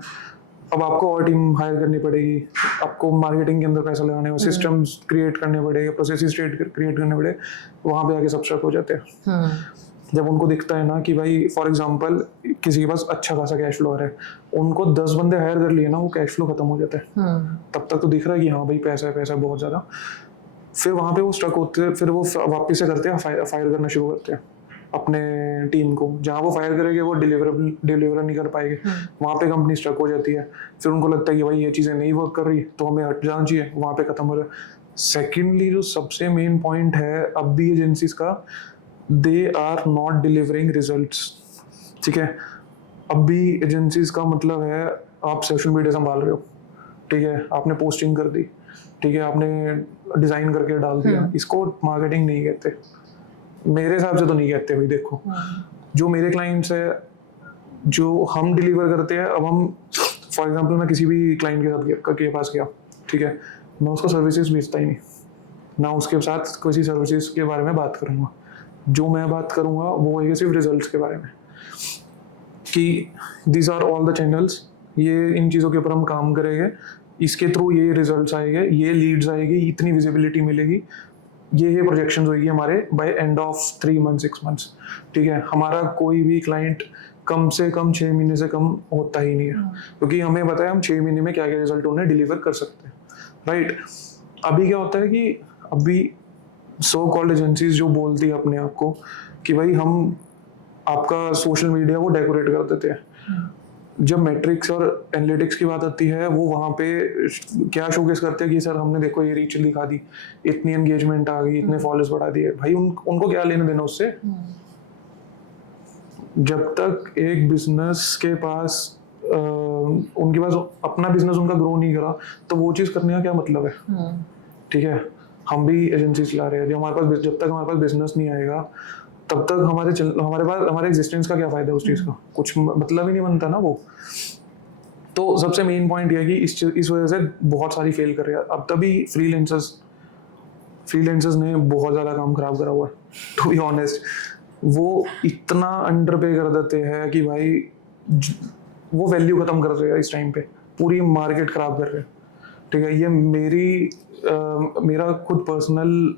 अब आपको और टीम हायर करनी पड़ेगी, आपको मार्केटिंग के अंदर पैसा लगाने हो, सिस्टम्स क्रिएट करने पड़ेगे, प्रोसेसेस क्रिएट करने पड़े, वहाँ पे आके सब स्टक हो जाते हैं। जब उनको दिखता है ना कि भाई फॉर एग्जांपल किसी के पास अच्छा खासा कैश फ्लो आ रहा है, उनको 10 बंदे हायर कर लिए ना, वो कैश फ्लो खत्म हो जाता है। तब तक तो दिख रहा है कि हाँ भाई पैसा है, पैसा बहुत ज़्यादा। फिर वहाँ पे वो स्टक होते हैं, फिर वो वापस से करते हैं, फायर करना शुरू करते हैं अपने टीम को। जहाँ वो फायर करेंगे वो डिलीवर नहीं कर पाएंगे, वहाँ पे कंपनी स्टक हो जाती है। फिर उनको लगता है कि भाई ये चीज़ें नहीं वर्क कर रही तो हमें हट जाना चाहिए, वहाँ पे खत्म हो रहा है। सेकेंडली जो सबसे मेन पॉइंट है अब भी एजेंसीज का, they are not delivering results. ठीक है, अब भी एजेंसीज का मतलब है आप सोशल मीडिया संभाल रहे हो, ठीक है, आपने पोस्टिंग कर दी, ठीक है, आपने डिज़ाइन करके डाल दिया, इसको मार्केटिंग नहीं कहते मेरे हिसाब से, तो नहीं कहते भाई। देखो जो मेरे क्लाइंट्स है, जो हम डिलीवर करते हैं, अब हम फॉर एग्जांपल मैं किसी भी क्लाइंट के साथ के पास गया, ठीक है, मैं उसको सर्विसेज बेचता ही नहीं, ना उसके साथ किसी सर्विसेज के बारे में बात करूँगा। जो मैं बात करूँगा वो है सिर्फ रिजल्ट्स के बारे में, कि these are all the channels, ये इन चीज़ों के ऊपर हम काम करेंगे, इसके थ्रू ये रिजल्ट्स आएंगे, ये लीड्स आएगी, इतनी विजिबिलिटी मिलेगी, ये प्रोजेक्शंस होगी हमारे by end of 3 months 6 months. ठीक है, हमारा कोई भी क्लाइंट कम से कम 6 महीने से कम होता ही नहीं है, क्योंकि हमें पता है हम 6 महीने में क्या क्या रिजल्ट उन्हें डिलीवर कर सकते हैं। राइट, अभी क्या होता है कि अभी सो कॉल्ड एजेंसीज जो बोलती है अपने आप को कि भाई हम आपका सोशल मीडिया को डेकोरेट कर देते हैं, जब मैट्रिक्स और एनालिटिक्स की बात आती है वो वहाँ पे क्या शोकेस करते हैं कि सर हमने देखो ये रीच दिखा दी, इतनी एंगेजमेंट आ गई, इतने फॉलोअर्स बढ़ा दिए। भाई उनको क्या लेना देना उससे? जब तक एक बिजनेस के पास उनके पास अपना बिजनेस उनका ग्रो नहीं करा, तो वो चीज़ करने का क्या मतलब है? ठीक है, हम भी एजेंसी चला रहे हैं, जब तक हमारे पास बिजनेस नहीं आएगा तब तक हमारे एग्जिस्टेंस का क्या फ़ायदा है उस चीज़ का? कुछ मतलब ही नहीं बनता ना वो। तो सबसे मेन पॉइंट ये है कि इस वजह से बहुत सारी फेल कर रहे हैं। अब तभी फ्रीलांसर्स ने बहुत ज़्यादा काम खराब करा हुआ है, टू बी ऑनेस्ट। वो इतना अंडर पे कर देते हैं कि भाई वो वैल्यू ख़त्म कर रहे हैं इस टाइम पे, पूरी मार्केट ख़राब कर रहे हैं। ठीक है, ये मेरा खुद पर्सनल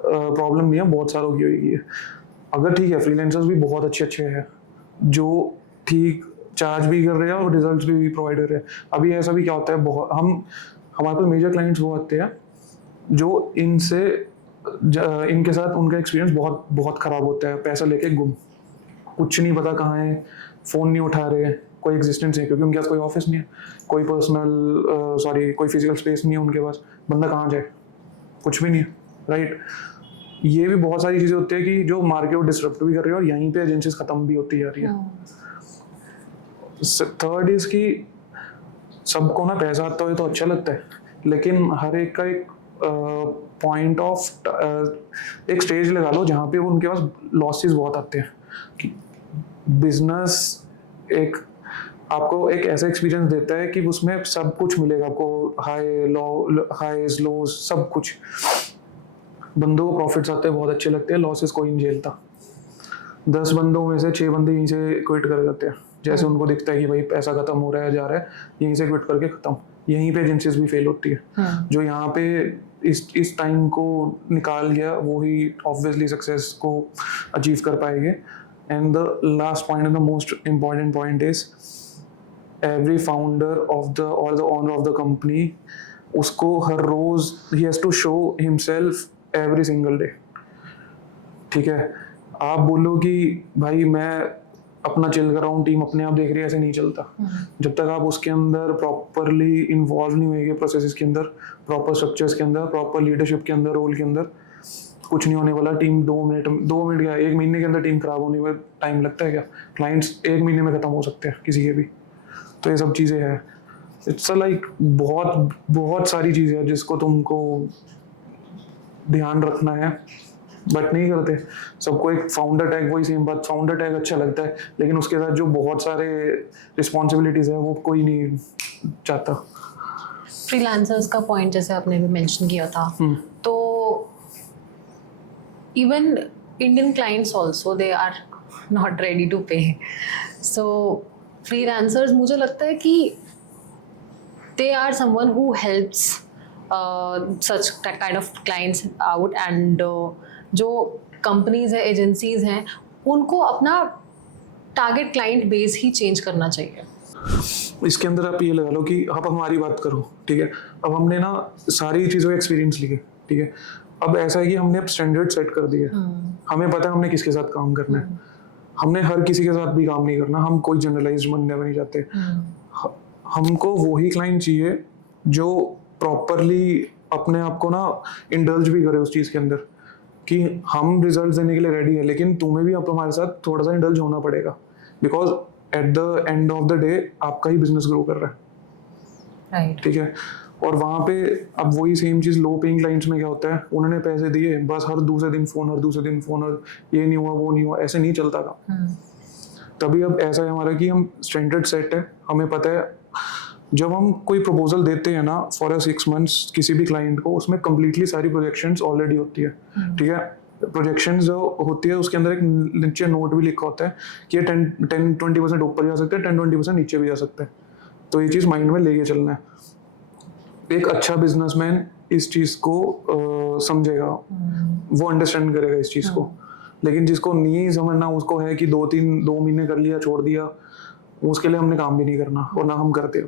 प्रॉब्लम नहीं है, बहुत सारों की हुई है। अगर ठीक है, फ्रीलांसर्स भी बहुत अच्छे हैं जो ठीक चार्ज भी कर रहे हैं और रिजल्ट्स भी प्रोवाइड कर रहे हैं। अभी ऐसा भी क्या होता है, हमारे पास मेजर क्लाइंट्स वो आते हैं जो इनके साथ उनका एक्सपीरियंस बहुत बहुत ख़राब होता है, पैसा लेके गुम, कुछ नहीं पता कहाँ है, फ़ोन नहीं उठा रहे, कोई एग्जिस्टेंस नहीं, क्योंकि उनके पास कोई ऑफिस नहीं है, कोई कोई फिजिकल स्पेस नहीं है उनके पास, बंदा कहाँ जाए, कुछ भी नहीं है, राइट। ये भी बहुत सारी चीज़ें होती है कि जो मार्केट को डिसरप्ट भी कर रही है और यहीं पे एजेंसीज ख़त्म भी होती जा रही है। थर्ड इज़ कि सबको ना पैसा आता हो तो अच्छा लगता है, लेकिन हर एक का एक पॉइंट ऑफ एक स्टेज लगा लो जहाँ पे उनके पास लॉसेस बहुत आते हैं। कि बिजनेस आपको एक ऐसा एक्सपीरियंस देता है कि उसमें सब कुछ मिलेगा आपको, हाईज लोज सब कुछ। बंदों को प्रॉफिट्स आते हैं, बहुत अच्छे लगते हैं, लॉसेस कोई नहीं झेलता। 10 बंदों में से 6 बंदे यहीं से क्विट कर देते हैं, जैसे उनको दिखता है कि भाई पैसा खत्म हो रहा है, जा रहा है, यहीं से क्विट करके खत्म। यहीं पे एजेंसीज भी फेल होती है। जो यहाँ पे इस टाइम को निकाल गया वो ही ऑब्वियसली सक्सेस को अचीव कर पाएंगे। And the last point and the most important point is every founder और the owner of the company, उसको हर रोज ही has to show himself every single day. ठीक है, आप बोलो कि भाई मैं अपना चिल कर रहा हूँ, टीम अपने आप देख रही है, ऐसे नहीं चलता। जब तक आप उसके अंदर प्रॉपरली इन्वॉल्व नहीं होंगे, प्रोसेसेस के अंदर, प्रॉपर स्ट्रक्चर्स के अंदर, प्रॉपर लीडरशिप के अंदर, रोल के अंदर, कुछ नहीं होने वाला। टीम 2 मिनट क्या 1 महीने के अंदर टीम खराब होने में टाइम लगता है क्या? क्लाइंट्स 1 महीने में खत्म हो सकते हैं किसी के भी। तो ये सब चीज़ें हैं। इट्स लाइक बहुत बहुत सारी चीज़ें हैं जिसको तुमको ध्यान रखना है, बट नहीं करते। सबको एक फाउंडर टैग, वही सेम बात, फाउंडर टैग अच्छा लगता है, लेकिन उसके साथ जो बहुत सारे रिस्पॉन्सिबिलिटीज़ है वो कोई नहीं चाहता। फ्रीलांसर्स का पॉइंट जैसे आपने भी मेंशन किया था, तो even Indian clients also they are not ready to pay. So freelancers, मुझे लगता है कि they are someone who helps such kind of clients out, and जो कंपनीज है, एजेंसीज हैं, उनको अपना टारगेट क्लाइंट बेस ही चेंज करना चाहिए। इसके अंदर आप ये लगा लो कि अब हमारी बात करो, ठीक है, अब हमने ना सारी चीज़ों का एक्सपीरियंस लिए, ठीक है, अब ऐसा है कि हमने अब स्टैंडर्ड सेट कर दिए। हमें पता है हमने किसके साथ काम करना है, हमने हर किसी के साथ भी काम नहीं करना, हम कोई जनरलाइज्ड बनने नहीं चाहते। हमको वही क्लाइंट चाहिए जो प्रॉपरली अपने आप को ना इंडल्ज भी करे उस चीज़ के अंदर कि हम रिजल्ट देने के लिए रेडी है, लेकिन तुम्हें भी अब हमारे साथ थोड़ा सा इंडल्ज होना पड़ेगा, because at the end of the day आपका ही बिजनेस ग्रो कर रहा है, राइट। ठीक है। और वहाँ पे अब वही सेम चीज़ लो पेइंग क्लाइंट्स में क्या होता है, उन्होंने पैसे दिए, बस हर दूसरे दिन फ़ोन, और ये नहीं हुआ, वो नहीं हुआ, ऐसे नहीं चलता था। तभी अब ऐसा है हमारा कि हम स्टैंडर्ड सेट है, हमें पता है जब हम कोई प्रपोजल देते हैं ना फॉर 6 months किसी भी क्लाइंट को, उसमें कम्प्लीटली सारी प्रोजेक्शंस ऑलरेडी होती है, ठीक है। प्रोजेक्शंस जो होती है उसके अंदर एक नीचे नोट भी लिखा होता है कि ये 10-20% ऊपर जा सकते हैं, 10-20% नीचे भी जा सकते हैं। तो ये चीज़ माइंड में लेके चलना है। एक अच्छा बिजनेसमैन इस चीज़ को समझेगा, वो अंडरस्टैंड करेगा इस चीज़ को। लेकिन जिसको नहीं समझना, उसको है कि 2 महीने कर लिया, छोड़ दिया, उसके लिए हमने काम भी नहीं करना और ना हम करते।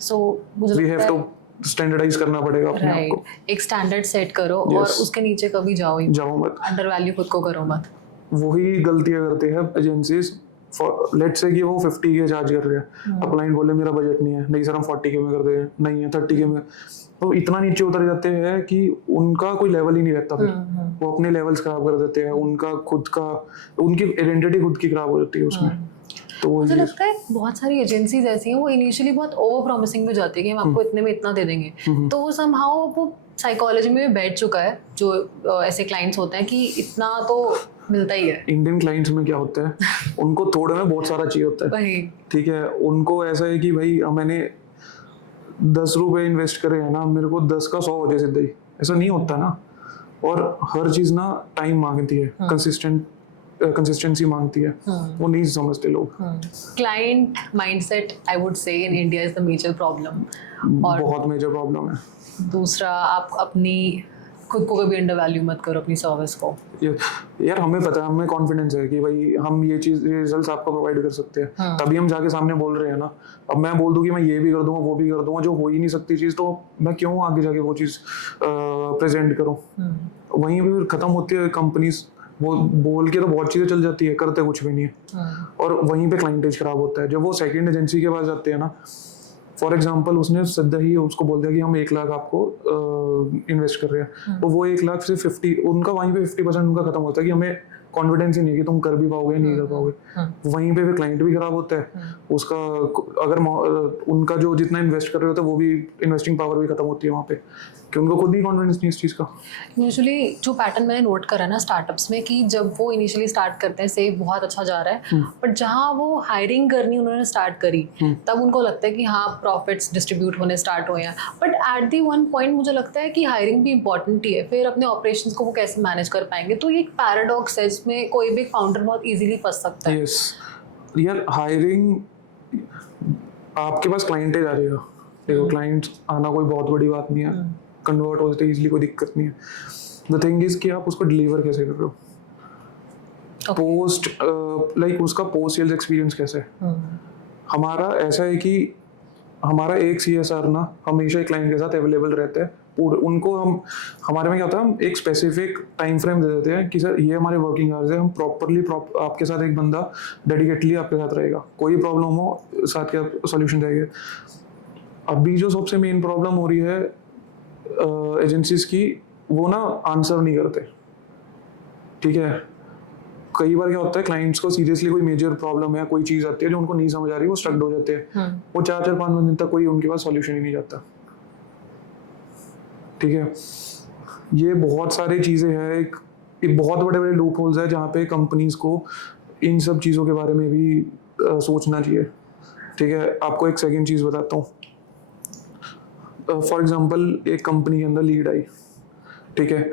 So we have to standardize करना पड़ेगा अपने आप को। एक स्टैंडर्ड सेट करो, और उसके नीचे कभी जाओ मत, अंडर वैल्यू खुद को करो मत। वही गलतियां करते हैं एजेंसीज लेट्स से कि वो 50 के चार्ज कर रहे हैं, अब क्लाइंट बोले मेरा बजट नहीं है, नहीं सर हम 40 के में कर दें, नहीं है 30 के में, तो इतना नीचे उतर जाते हैं कि उनका कोई लेवल ही नहीं रहता फिर। वो अपने लेवल्स खराब कर देते हैं, उनका खुद का, उनकी आइडेंटिटी खुद की खराब हो जाती है उसमें। तो मुझे लगता है बहुत सारी एजेंसीज ऐसी हैं वो इनिशियली बहुत ओवर प्रॉमिसिंग में जाती है कि हम आपको इतने में इतना दे देंगे, तो वो समहाउ वो साइकोलॉजी में बैठ चुका है जो ऐसे क्लाइंट्स होते हैं कि इतना तो मिलता ही है। इंडियन क्लाइंट्स में क्या होता है, उनको थोड़े में बहुत सारा चाहिए होता है, वही ठीक है। उनको ऐसा है कि भाई मैंने 10 रुपए इन्वेस्ट करे हैं ना, मेरे को 10 का 100 हो जाए सीधा ही, ऐसा नहीं होता ना। और हर चीज ना टाइम मांगती है, कंसिस्टेंसी मांगती है, वो नहीं समझते लोग। Client mindset I would say in India is the major problem. और बहुत मेजर प्रॉब्लम है। दूसरा, आप अपनी खुद को कभी अंडर वैल्यू मत करो, अपनी सर्विस को। यार हमें पता है, हमें कॉन्फिडेंस है कि भाई हम ये रिजल्ट्स आपको प्रोवाइड कर सकते हैं, तभी हम जाके सामने बोल रहे हैं ना। अब मैं बोल दूं कि मैं ये भी कर दूंगा वो भी कर दूंगा, जो हो ही नहीं सकती चीज, तो मैं क्यों आगे जाके वो चीज प्रेजेंट करूं। वहीं पे फिर खत्म होती है कंपनीज, वो बोल के तो बहुत चीजें चल जाती है, करते कुछ भी नहीं है। और वहीं पे क्लाइंटेज खराब होता है। जब वो सेकंड एजेंसी के पास जाते हैं ना, फॉर एग्जाम्पल उसने सीधा ही उसको बोल दिया कि हम 1 लाख आपको इन्वेस्ट कर रहे हैं, तो वो 1 लाख से 50, उनका वहीं पे 50% उनका खत्म होता है कि हमें कॉन्फिडेंस ही नहीं है कि तुम कर भी पाओगे नहीं कर पाओगे। वहीं पे फिर क्लाइंट भी खराब होता है उसका। अगर उनका जो जितना इन्वेस्ट कर रहे होते हैं वो भी इन्वेस्टिंग पावर भी खत्म होती है वहाँ पे, कि उनको खुद ही कॉन्फिडेंस नहीं इस चीज़ का। यूजुअली जो पैटर्न मैंने नोट करा ना स्टार्टअप्स में, कि जब वो इनिशियली स्टार्ट करते हैं से बहुत अच्छा जा रहा है, बट जहाँ वो हायरिंग करनी उन्होंने स्टार्ट करी तब उनको लगता है कि हाँ प्रॉफिट्स डिस्ट्रीब्यूट होने स्टार्ट हुए हैं। But at the one point मुझे लगता है कि हायरिंग भी इंपॉर्टेंट ही है, फिर अपने ऑपरेशंस को वो कैसे मैनेज कर पाएंगे। तो ये एक पैराडॉक्स है जिसमें कोई भी फाउंडर बहुत इजीली फंस सकता है। यस यार, हायरिंग, आपके पास क्लाइंटेज आ जाएगा, देखो क्लाइंट आना कोई बहुत बड़ी बात नहीं है, कन्वर्ट हो जाते इजीली, कोई दिक्कत नहीं है। द थिंग इज कि आप उसको डिलीवर कैसे कर रहे हो, पोस्ट लाइक उसका पोस्ट सेल्स एक्सपीरियंस कैसे है। हमारा ऐसा है कि हमारा एक CSR ना हमेशा क्लाइंट के साथ अवेलेबल रहता है पूरे। उनको हम, हमारे में क्या होता है, हम एक स्पेसिफिक टाइम फ्रेम दे देते हैं कि सर ये हमारे वर्किंग आवर्स है, हम प्रॉपरली आपके साथ एक बंदा डेडिकेटली आपके साथ रहेगा, कोई प्रॉब्लम हो साथ के सॉल्यूशन रहेंगे। अभी जो सबसे मेन प्रॉब्लम हो रही है एजेंसीज की, वो ना आंसर नहीं करते, ठीक है। कई बार क्या होता है, क्लाइंट्स को सीरियसली कोई मेजर प्रॉब्लम है, कोई चीज आती है जो उनको नहीं समझ आ रही, वो स्टक्ड हो जाते हैं। वो 4-4-5 दिन तक कोई उनके पास सॉल्यूशन ही नहीं जाता, ठीक है। ये बहुत सारी चीजें हैं, एक बहुत बड़े बड़े लूप होल्स है जहाँ पे कंपनीज को इन सब चीज़ों के बारे में भी सोचना चाहिए, ठीक है। आपको एक सेकेंड चीज़ बताता हूँ। फॉर एग्जांपल एक कंपनी के अंदर लीड आई, ठीक है,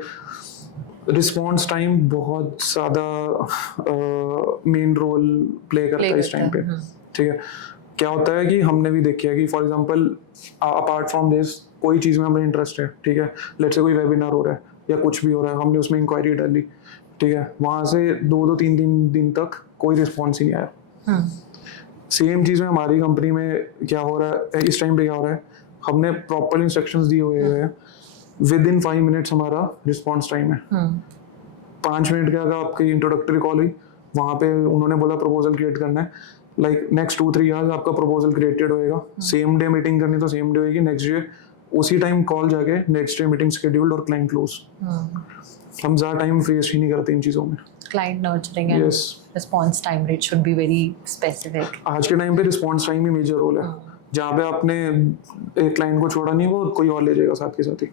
रिस्पॉन्स टाइम बहुत ज़्यादा मेन रोल प्ले करता है इस टाइम पे, ठीक है। क्या होता है कि हमने भी देखा है कि for example apart from this कोई चीज़ में हमें इंटरेस्ट है, ठीक है, लेट्स से कोई वेबिनार हो रहा है या कुछ भी हो रहा है, हमने उसमें इंक्वायरी डाली, ठीक है, वहाँ से 2-3 दिन तक कोई रिस्पॉन्स ही नहीं आया। सेम चीज़ में हमारी कंपनी में क्या हो रहा है, इस टाइम पे क्या हो रहा है, हमने प्रॉपर इंस्ट्रक्शंस दिए हुए हैं, विद इन 5 मिनट्स हमारा रिस्पॉन्स टाइम है। 5 मिनट के अगर आपकी इंट्रोडक्टरी कॉल हुई, वहाँ पे उन्होंने बोला प्रपोजल क्रिएट करना है, लाइक नेक्स्ट 2-3 आवर्स आपका प्रपोजल क्रिएटेड होएगा। सेम डे मीटिंग करनी तो सेम डे होएगी, नेक्स्ट डे उसी टाइम कॉल जाके नेक्स्ट डे मीटिंग शेड्यूल्ड और क्लाइंट क्लोज। हम ज़्यादा टाइम वेस्ट ही नहीं करते इन चीज़ों में। Client nurturing and response time rate should be very specific. आज के टाइम पे रिस्पॉन्स टाइम ही मेजर रोल है। जहाँ पे आपने एक क्लाइंट को छोड़ा नहीं, वो कोई और ले जाएगा साथ के साथ ही,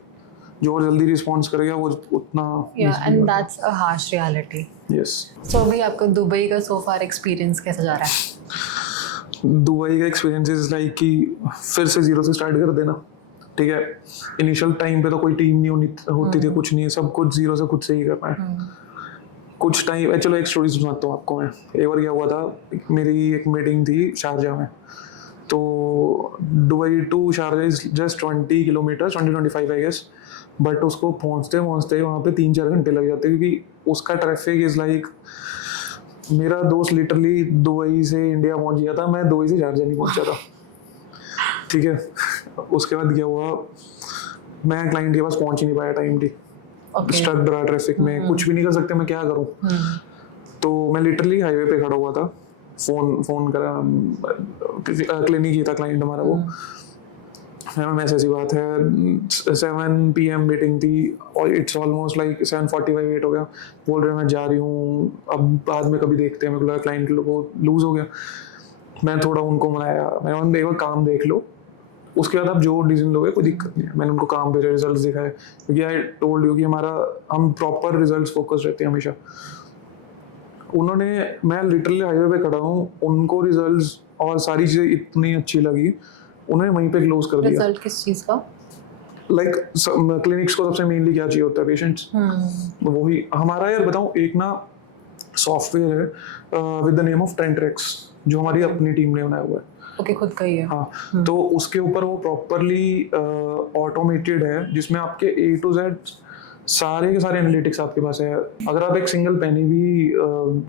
जो जल्दी रिस्पॉन्स करेगा वो उतना। And that's a harsh reality. Yes. So अभी आपका दुबई का सो फार एक्सपीरियंस कैसा जा रहा है? दुबई का एक्सपीरियंस इज लाइक कि फिर से जीरो से स्टार्ट कर देना, ठीक है। इनिशियल टाइम पे तो कोई टीम नहीं होती थी, कुछ नहीं है, सब कुछ जीरो से खुद से ही करना है। कुछ टाइम, चलो एक स्टोरी सुनाता हूँ आपको मैं। एक बार क्या हुआ था, मेरी एक मीटिंग थी शारजा में, तो Dubai to Sharjah is just 20 kilometre, 20-25 I guess, but उसको पहुँचते वहाँ पे 3-4 घंटे लग जाते, क्योंकि उसका ट्रैफिक इज लाइक, मेरा दोस्त लिटरली दुबई से इंडिया पहुँच गया था, मैं दुबई से शारजा नहीं पहुँचा था, ठीक है। उसके बाद क्या हुआ, मैं क्लाइंट के पास पहुँच ही नहीं पाया टाइम पे, स्टक रहा ट्रैफिक में, कुछ भी नहीं कर सकते, मैं क्या करूँ। तो मैं लिटरली हाईवे पे खड़ा हुआ था, फोन करा, क्लिनिक ही था क्लाइंट हमारा वो। मैम ऐसी बात है 7 PM मीटिंग थी और इट्स ऑलमोस्ट लाइक 7:45 8 हो गया। बोल रहे मैं जा रही हूँ, अब बाद में कभी देखते हैं। मेरे को लगा क्लाइंट को लूज हो गया। मैं थोड़ा उनको मनाया, मैंने एक बार काम देख लो, उसके बाद आप जो डिसीजन लोगे कोई दिक्कत नहीं है। मैंने उनको काम पे रिजल्ट्स दिखाए, क्योंकि आई टोल्ड यू कि हम प्रॉपर रिजल्ट्स फोकस रहते हैं हमेशा। उन्होंने, मैं लिटरली हाईवे पे खड़ा हूँ, उनको रिजल्ट्स और सारी चीज़ें इतनी अच्छी लगी, उन्होंने वहीं पे क्लोज कर दिया। रिजल्ट किस चीज़ का? लाइक क्लिनिक्स को सबसे मेनली क्या चाहिए होता है, पेशेंट्स। वही हमारा, यार बताऊँ, एक ना सॉफ्टवेयर है विद द नेम ऑफ ट्रेंट्रेक्स, जो हमारी अपनी टीम ने बनाया हुआ है। ओके, खुद का ही है। हाँ, तो उसके ऊपर वो प्रॉपरली ऑटोमेटेड है, जिसमें आपके A to Z सारे के सारे एनालिटिक्स आपके पास है। अगर आप एक सिंगल पेनी भी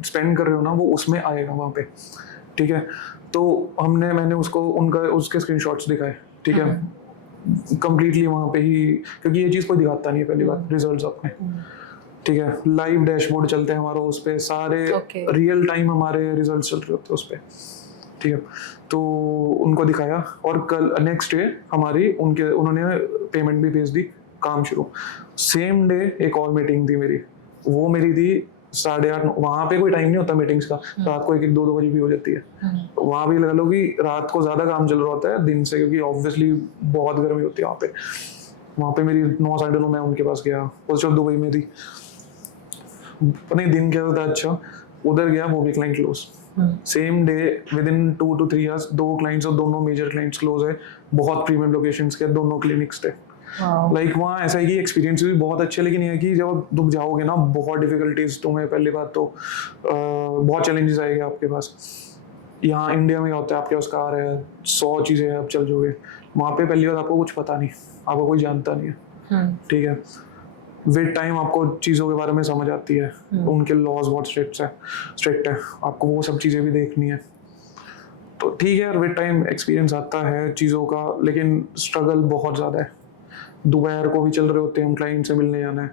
स्पेंड कर रहे हो ना, वो उसमें आएगा वहाँ पे, ठीक है। तो मैंने उसके स्क्रीनशॉट्स दिखाए, ठीक है, कंप्लीटली वहाँ पे ही, क्योंकि ये चीज़ कोई दिखाता नहीं है पहली बार रिजल्ट्स अपने, ठीक है। लाइव डैशबोर्ड चलते हैं हमारा उस पर, सारे रियल टाइम हमारे रिजल्ट्स चल रहे होते हैं उस पर, ठीक है। तो उनको दिखाया और कल नेक्स्ट डे उन्होंने पेमेंट भी भेज दी, काम शुरू। सेम डे एक और मीटिंग थी मेरी, वो मेरी थी 8:30। वहाँ पे कोई टाइम नहीं होता मीटिंग्स का, रात को 1-2 बजे भी हो जाती है। वहाँ भी लगा लो कि रात को ज़्यादा काम चल रहा होता है दिन से, क्योंकि ऑब्वियसली बहुत गर्मी होती है वहाँ पे मेरी 9 साढ़े 9 मैं उनके पास गया। वो चल दुबई में थी, नहीं दिन क्या था, अच्छा उधर गया, वो भी client close same day, with in 2 to 3 hours 2 clients और दोनों मेजर क्लाइंट्स क्लोज है। बहुत प्रीमियम लोकेशंस के दोनों क्लिनिक्स थे। लाइक वहाँ ऐसा है कि एक्सपीरियंस भी बहुत अच्छे, लेकिन ये है कि जब आप दुब जाओगे ना, बहुत डिफिकल्टीज तुम्हें, पहली बात तो बहुत चैलेंजेस आएंगे आपके पास। यहाँ इंडिया में होता है, आपके पास कार है, 100 चीज़ें आप चल जाओगे। वहाँ पे पहली बार आपको कुछ पता नहीं, आपको कोई जानता नहीं है, ठीक है। विद टाइम आपको चीज़ों के बारे में समझ आती है, उनके लॉज बहुत स्ट्रिक्ट है, आपको वो सब चीज़ें भी देखनी है। तो ठीक है यार, विद टाइम एक्सपीरियंस आता है चीज़ों का, लेकिन स्ट्रगल बहुत ज़्यादा है। दोपहर को भी चल रहे होते हैं, हम क्लाइंट से मिलने जाना है,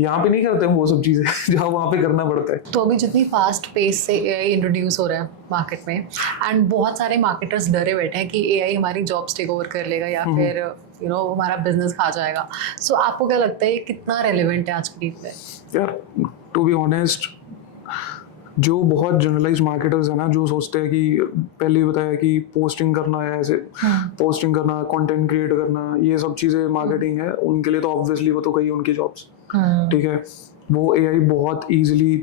यहाँ पे नहीं करते हम वो सब चीज़ें जहाँ वहाँ पे करना पड़ता है। तो अभी जितनी फास्ट पेस से AI इंट्रोड्यूस हो रहा है मार्केट में, एंड बहुत सारे मार्केटर्स डरे बैठे हैं कि AI हमारी जॉब्स टेक ओवर कर लेगा या फिर हमारा बिजनेस खा जाएगा। सो आपको क्या लगता है ये कितना रेलेवेंट है आज की डेट में? यार टू बी ऑनेस्ट, जो बहुत जनरलाइज मार्केटर्स है ना, जो सोचते हैं कि पहले ही बताया कि पोस्टिंग करना है, ऐसे पोस्टिंग करना, कंटेंट क्रिएट करना, ये सब चीज़ें मार्केटिंग है, उनके लिए तो ऑब्वियसली वो तो गई उनकी जॉब्स, ठीक है। वो AI बहुत ईजिली,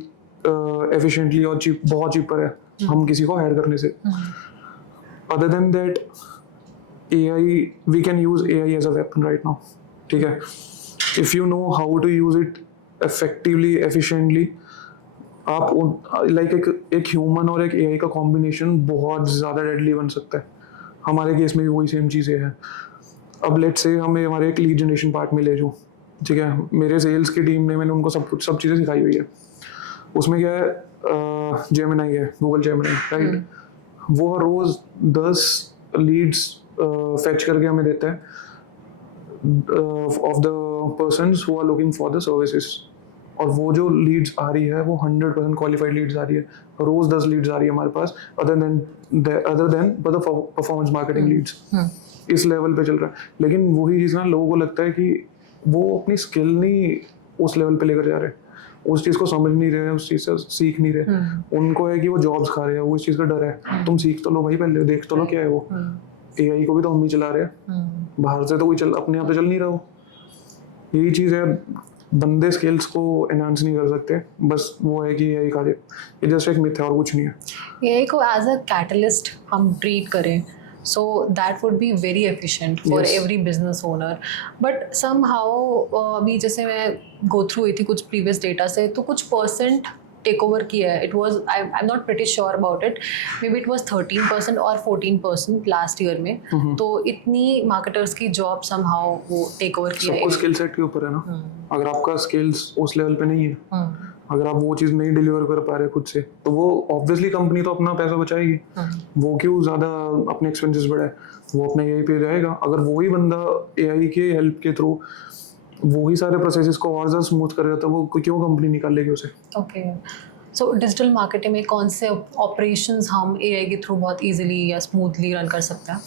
एफिशिएंटली और बहुत चीपर है हम किसी को हायर करने से। Other than that AI, we can use AI as a weapon right now, ठीक है। If you know how to use it effectively, efficiently, आप लाइक एक ह्यूमन और एक AI का कॉम्बिनेशन बहुत ज़्यादा डेडली बन सकता है। हमारे केस में भी वही सेम चीज़ें हैं। अब लेट्स से हमें हमारे एक लीड जनरेशन पार्ट में ले जाओ, ठीक है। मेरे सेल्स की टीम ने, मैंने उनको सब चीज़ें सिखाई हुई है। उसमें क्या है, जेमिनाई है, गूगल जेमिनाई, राइट। वो रोज़ 10 लीड्स फेच करके हमें देता है of the persons who are looking for the services, और वो जो लीड्स आ रही है वो 100% क्वालिफाइड लीड्स आ रही है। रोज़ 10 लीड्स आ रही है हमारे पास, other than performance marketing leads. इस लेवल पे चल रहा है। लेकिन वही चीज़ ना, लोगों को लगता है कि वो अपनी स्किल नहीं उस लेवल पे लेकर जा रहे, उस चीज़ को समझ नहीं रहे, उस चीज़ से सीख नहीं रहे। उनको है कि वो जॉब्स खा रहे हैं, वो इस चीज़ का डर है। तुम सीख तो लो भाई, पहले देख तो लो क्या है वो। AI को भी तो हम ही चला रहे हैं, बाहर से तो कोई अपने आप तो चल नहीं रहा हो। यही चीज़ है, बंदे स्किल्स को एनहांस नहीं कर सकते, बस वो है कि AI का ये जस्ट एक मिथ है और कुछ नहीं है। AI को एज अ कैटलिस्ट हम ट्रीट करें, so that would be very efficient for every business owner, but somehow अभी जैसे मैं go through हुई थी कुछ previous data से, तो कुछ % टेक ओवर किया है। It was, I'm not pretty sure about it, maybe it was 13% or 14% last year में। तो इतनी मार्केटर्स की जॉब somehow वो टेक ओवर किया है। सबको स्किल सेट के ऊपर है ना। अगर आपका स्किल्स उस लेवल पे नहीं है, अगर आप वो चीज़ नहीं डिलीवर कर पा रहे खुद से, तो वो ऑब्वियसली कंपनी तो अपना पैसा बचाएगी। वो क्यों ज़्यादा अपने एक्सपेंसेस बढ़ाए, वो अपने AI पे जाएगा। अगर वही बंदा AI के हेल्प के थ्रू वही सारे प्रोसेसेस को और ज़्यादा स्मूथ कर रहा था, वो क्यों कंपनी निकालेगी उसे। ओके, सो डिजिटल मार्केटिंग में कौन से ऑपरेशंस हम एआई के थ्रू बहुत इजीली या स्मूथली रन कर सकते हैं?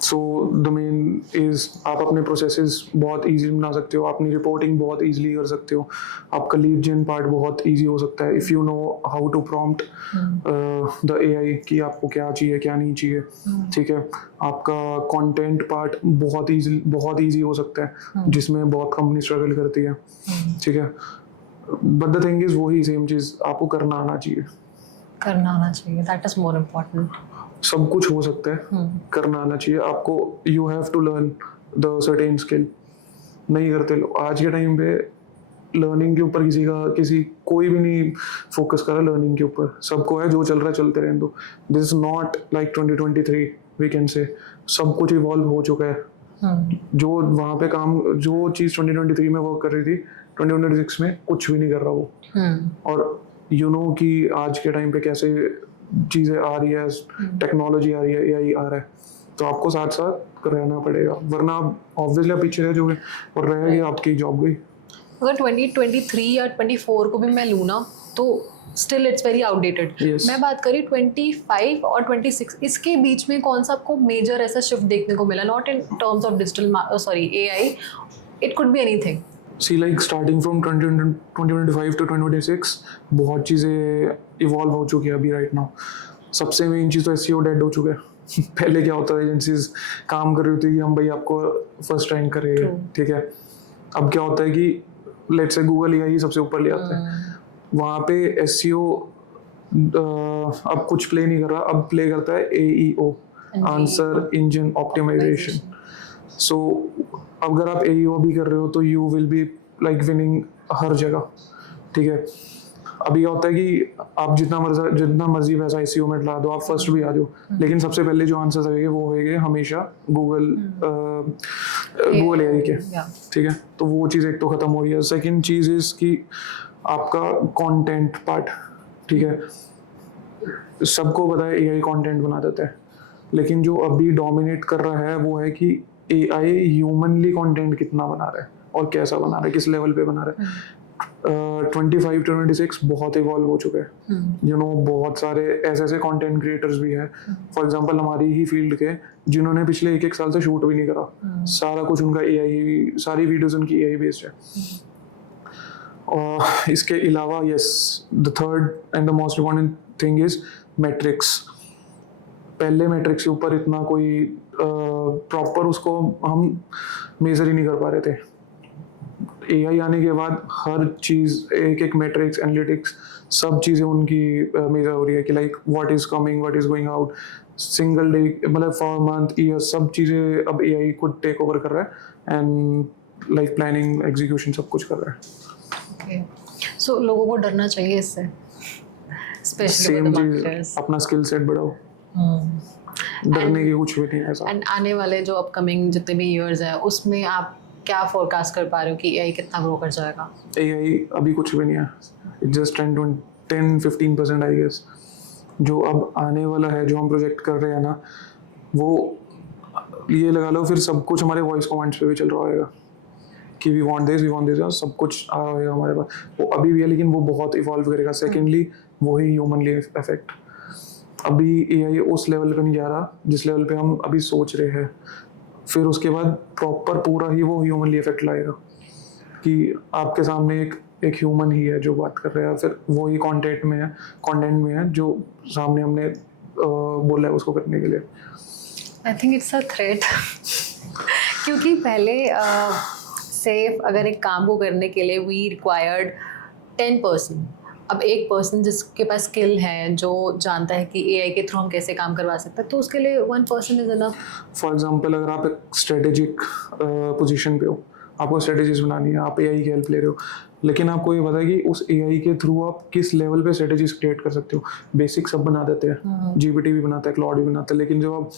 सो द मेन इज़ आप अपने प्रोसेसेस बहुत इजी बना सकते हो, अपनी रिपोर्टिंग बहुत इजीली कर सकते हो, आपका लीड जेन पार्ट बहुत इजी हो सकता है if you know how to prompt the AI कि आपको क्या चाहिए क्या नहीं चाहिए, ठीक है। आपका कंटेंट पार्ट बहुत इजी हो सकता है जिसमें बहुत कंपनी स्ट्रगल करती है, ठीक है। बट द थिंग इज़ वही सेम चीज़ आपको करना आना चाहिए, दैट इज मोर इम्पोर्टेंट। सब कुछ हो सकता है, करना आना चाहिए आपको। You have to learn the certain skill. नहीं करते लोग आज के टाइम पे लर्निंग के ऊपर कोई भी नहीं फोकस कर रहा लर्निंग के ऊपर। सबको है जो चल रहा है चलते रहने दो। This is not like 2023 we can say. सब कुछ इवॉल्व हो चुका है। जो वहाँ पे काम जो चीज़ 2023 में वर्क कर रही थी 2026 में कुछ भी नहीं कर रहा वो। और यू नो कि आज के टाइम पे कैसे चीज़ें आ रही है, टेक्नोलॉजी आ रही है, एआई आ रहा है, तो आपको साथ साथ रहना पड़ेगा, वरना आप ऑब्वियसली आप पीछे रह जाओगे और रहेगी आपकी जॉब गई। अगर 2023 या 24 को भी मैं लूँ ना तो स्टिल इट्स वेरी आउटडेटेड। मैं बात करी 25 और 26, इसके बीच में कौन सा आपको मेजर ऐसा शिफ्ट देखने को मिला? Not in terms of digital AI, it could be anything. See like starting from 2025 to 2026 बहुत चीज़ें इवॉल्व हो चुकी है अभी राइट नाउ। सबसे मेन चीज़ तो एसईओ डेड हो चुका है। पहले क्या होता था, एजेंसीज काम कर रही होती कि हम भाई आपको फर्स्ट रैंक करेंगे, ठीक है। अब क्या होता है कि लेट्स से गूगल एआई सबसे ऊपर ले आता है, वहाँ पे एसईओ अब कुछ प्ले नहीं कर रहा, अब प्ले करता है AEO, answer engine optimisation. So अगर आप एईओ भी कर रहे हो तो you will be like winning हर जगह, ठीक है। अभी क्या होता है कि आप जितना मर्जी पैसा एसईओ में डला दो, आप फर्स्ट भी आ जाओ, लेकिन सबसे पहले जो आंसर्स आएंगे वो होंगे हमेशा गूगल एआई के, ठीक है। तो वो चीज़ एक तो ख़त्म हो रही है। सेकंड चीज़ इज़ कि आपका कंटेंट पार्ट, ठीक है। सबको पता है एआई कंटेंट बना देता है, लेकिन जो अभी डोमिनेट कर रहा है वो है कि एआई ह्यूमनली कंटेंट कितना बना रहा है और कैसा बना रहा है, किस लेवल पे बना रहा है। 25 to 26 बहुत इवॉल्व हो चुका है। यू नो बहुत सारे ऐसे कंटेंट क्रिएटर्स भी हैं, फॉर एग्जांपल हमारी ही फील्ड के, जिन्होंने पिछले एक साल से शूट भी नहीं करा। सारा कुछ उनका एआई, सारी वीडियोस उनकी एआई बेस्ड है। और इसके अलावा yes, the third and the most important thing is matrix. पहले मैट्रिक्स के ऊपर इतना कोई प्रॉपर उसको हम मेजर ही नहीं कर पा रहे थे। एआई आने के बाद हर चीज़, एक मैट्रिक्स, एनालिटिक्स, सब चीज़ें उनकी मेजर हो रही है कि like what is coming, what is going out, single day, मतलब फॉर मंथ, ईयर, सब चीज़ें अब एआई खुद टेक ओवर कर रहा है एंड लाइक प्लानिंग, एग्जीक्यूशन सब कुछ कर रहा है। सो लोगों को डरना चाहिए इससे, स्पेशली सेम चीज़, अपना स्किल सेट बढ़ाओ, डरने की कुछ भी नहीं है ऐसा। एंड आने वाले जो अपकमिंग जितने भी ईयर्स हैं उसमें आप क्या फोरकास्ट कर पा रहे हो कि एआई कितना ग्रो कर जाएगा? एआई अभी कुछ भी नहीं है, इट्स जस्ट 10-15% आई गेस। जो अब आने वाला है, जो हम प्रोजेक्ट कर रहे हैं ना, वो ये लगा लो फिर सब कुछ हमारे वॉइस कमांड्स पे भी चल रहा होगा कि वी वांट दिस, सब कुछ आ रहा होगा हमारे पास। वो अभी भी है लेकिन वो बहुत इवॉल्व करेगा। सेकेंडली वही ह्यूमनली इफेक्ट। अभी एआई उस लेवल पे नहीं जा रहा जिस लेवल पे हम अभी सोच रहे हैं। फिर उसके बाद प्रॉपर पूरा ही वो ह्यूमनली इफेक्ट लाएगा कि आपके सामने एक ह्यूमन ही है जो बात कर रहा है, फिर वो ही कंटेंट में है जो सामने हमने बोला है उसको करने के लिए। I think it's a threat क्योंकि पहले सेफ अगर एक काम को करने के लिए वी रिक्वायर्ड 10 पर्सन। अब एक पर्सन जिसके पास स्किल है, जो जानता है कि एआई के थ्रू हम कैसे काम करवा सकते हैं, तो उसके लिए 1 person is enough. For example अगर आप एक स्ट्रेटेजिक पोजीशन पे हो, आपको स्ट्रेटेजीज बनानी है, आप एआई की हेल्प ले रहे हो, लेकिन आपको ये पता है कि उस एआई के थ्रू आप किस लेवल पे स्ट्रेटेजीज क्रिएट कर सकते हो। बेसिक सब बना देते हैं, जीपीटी भी बनाता है, क्लाउड भी बनाता है, लेकिन जब आप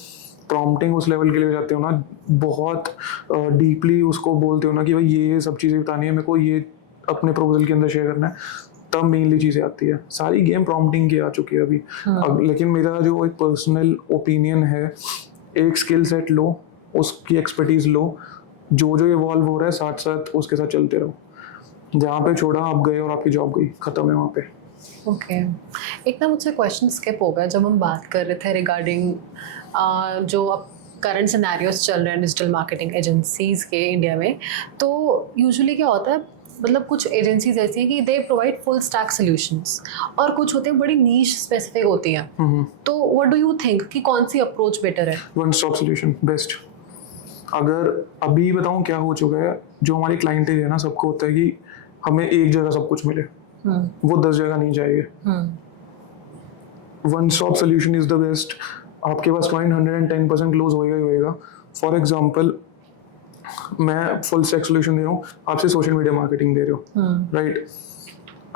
प्रॉम्प्टिंग उस लेवल के लिए जाते हो ना, बहुत डीपली उसको बोलते हो ना कि भाई ये सब चीज़ें बतानी है मेरे को, ये अपने प्रपोजल के अंदर शेयर करना है, तब मेनली चीज़ें आती है। सारी गेम प्रॉम्प्टिंग की आ चुकी है अभी। अब लेकिन मेरा जो एक पर्सनल ओपिनियन है, एक स्किल सेट लो, उसकी एक्सपर्टीज लो, जो इवॉल्व हो रहा है साथ साथ उसके साथ चलते रहो। जहाँ पे छोड़ा आप गए और आपकी जॉब गई, ख़त्म है वहाँ पे। ओके, एक ना मुझसे क्वेश्चन स्किप हो गया जब हम बात कर रहे थे रिगार्डिंग जो अब करंट सिनेरियोस चल रहे हैं डिजिटल मार्केटिंग एजेंसीज़ के इंडिया में। तो यूजुअली क्या होता है, मतलब कुछ एजेंसीज ऐसी हैं कि they provide full stack solutions और कुछ होते हैं बड़ी नीश स्पेसिफिक होती हैं। तो व्हाट डू यू थिंक कि कौन सी अप्रोच बेटर है? One stop solution best. अगर अभी बताऊं क्या हो चुका है, जो हमारी क्लाइंटेज है ना, सबको होता है कि हमें एक जगह सब कुछ मिले, वो 10 जगह नहीं जाएंगे। One stop solution is the best. आपके पास क्लाइंट 110% क्लोज होएगा ही होएगा। फॉर एग्जांपल, मैं फुल स्टैक सोल्यूशन दे रहा हूँ, आपसे सोशल मीडिया मार्केटिंग दे रहे हो, राइट?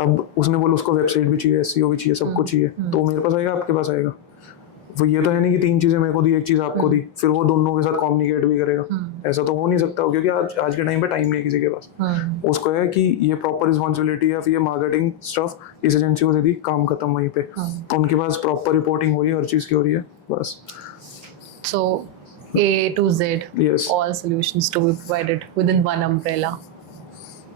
अब उसने बोला उसको वेबसाइट भी चाहिए, एसईओ भी चाहिए, सब कुछ चाहिए, तो मेरे पास आएगा, आपके पास आएगा। वो ये तो है नहीं कि 3 चीजें मेरे को दी, एक चीज आपको दी, फिर वो दोनों के साथ कम्युनिकेट भी करेगा। ऐसा तो हो नहीं सकता, क्योंकि आज के टाइम पे टाइम नहीं है किसी के पास। उसको है कि ये प्रॉपर रिस्पॉन्सिबिलिटी है, फिर ये मार्केटिंग स्टफ इस एजेंसी को दे दी, काम खत्म वहीं पे। उनके पास प्रॉपर रिपोर्टिंग हो रही है, हर चीज की हो रही है, बस। So A to Z, Yes. all solutions to be provided within one umbrella.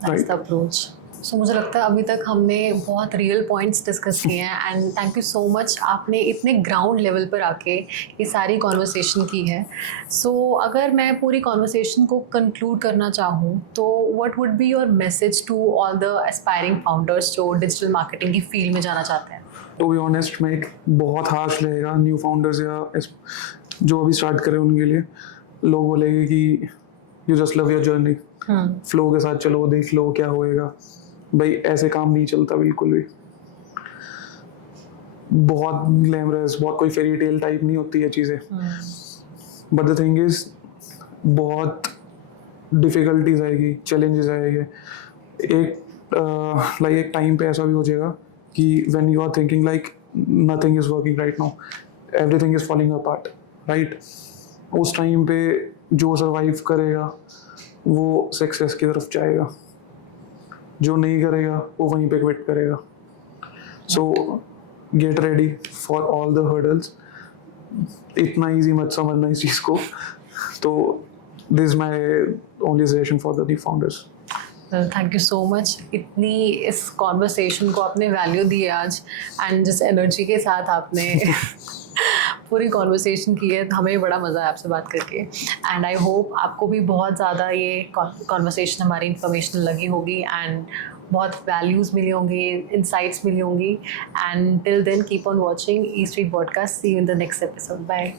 That's Right. the approach. So मुझे लगता है अभी तक हमने बहुत रियल पॉइंट्स डिस्कस किए हैं and thank you so much, आपने इतने ग्राउंड लेवल पर आके ये सारी कॉन्वर्सेशन की है। सो अगर मैं पूरी कॉन्वर्सेशन को कंक्लूड करना चाहूँ तो what would be your message to all the aspiring founders जो डिजिटल मार्केटिंग की फील्ड में जाना चाहते हैं? टू बी ऑनेस्ट, मैं एक बहुत हार्श रहेगा न्यू फाउंडर्स या जो अभी स्टार्ट कर रहे हैं उनके लिए। लोग बोलेंगे कि you just love your journey, flow के साथ चलो, देख लो क्या होएगा। भाई ऐसे काम नहीं चलता बिल्कुल भी। बहुत ग्लैमरस, बहुत कोई फेरी टेल टाइप नहीं होती है चीज़ें। बट द थिंग इज, बहुत डिफिकल्टीज आएगी, चैलेंजेस आएंगे। एक टाइम पे ऐसा भी हो जाएगा कि when you are thinking like nothing is working right now, everything is falling apart, right? उस टाइम पे जो सर्वाइव करेगा वो सक्सेस की तरफ जाएगा, जो नहीं करेगा वो वहीं पे क्विट करेगा। सो get ready for all the hurdles. इतना इजी मत समझना इस चीज़ को। तो this my only suggestion for the new founders. Thank you so much, इतनी इस कॉन्वर्सेशन को आपने वैल्यू दी है आज, एंड जिस एनर्जी के साथ आपने पूरी कॉन्वर्सेशन की है, हमें बड़ा मज़ा है आपसे बात करके। एंड आई होप आपको भी बहुत ज़्यादा ये कॉन्वर्सेशन हमारी इंफॉर्मेशनल लगी होगी एंड बहुत वैल्यूज़ मिली होंगी, इंसाइट्स मिली होंगी। And till then keep on watching E Street podcast. See you in the next episode. Bye.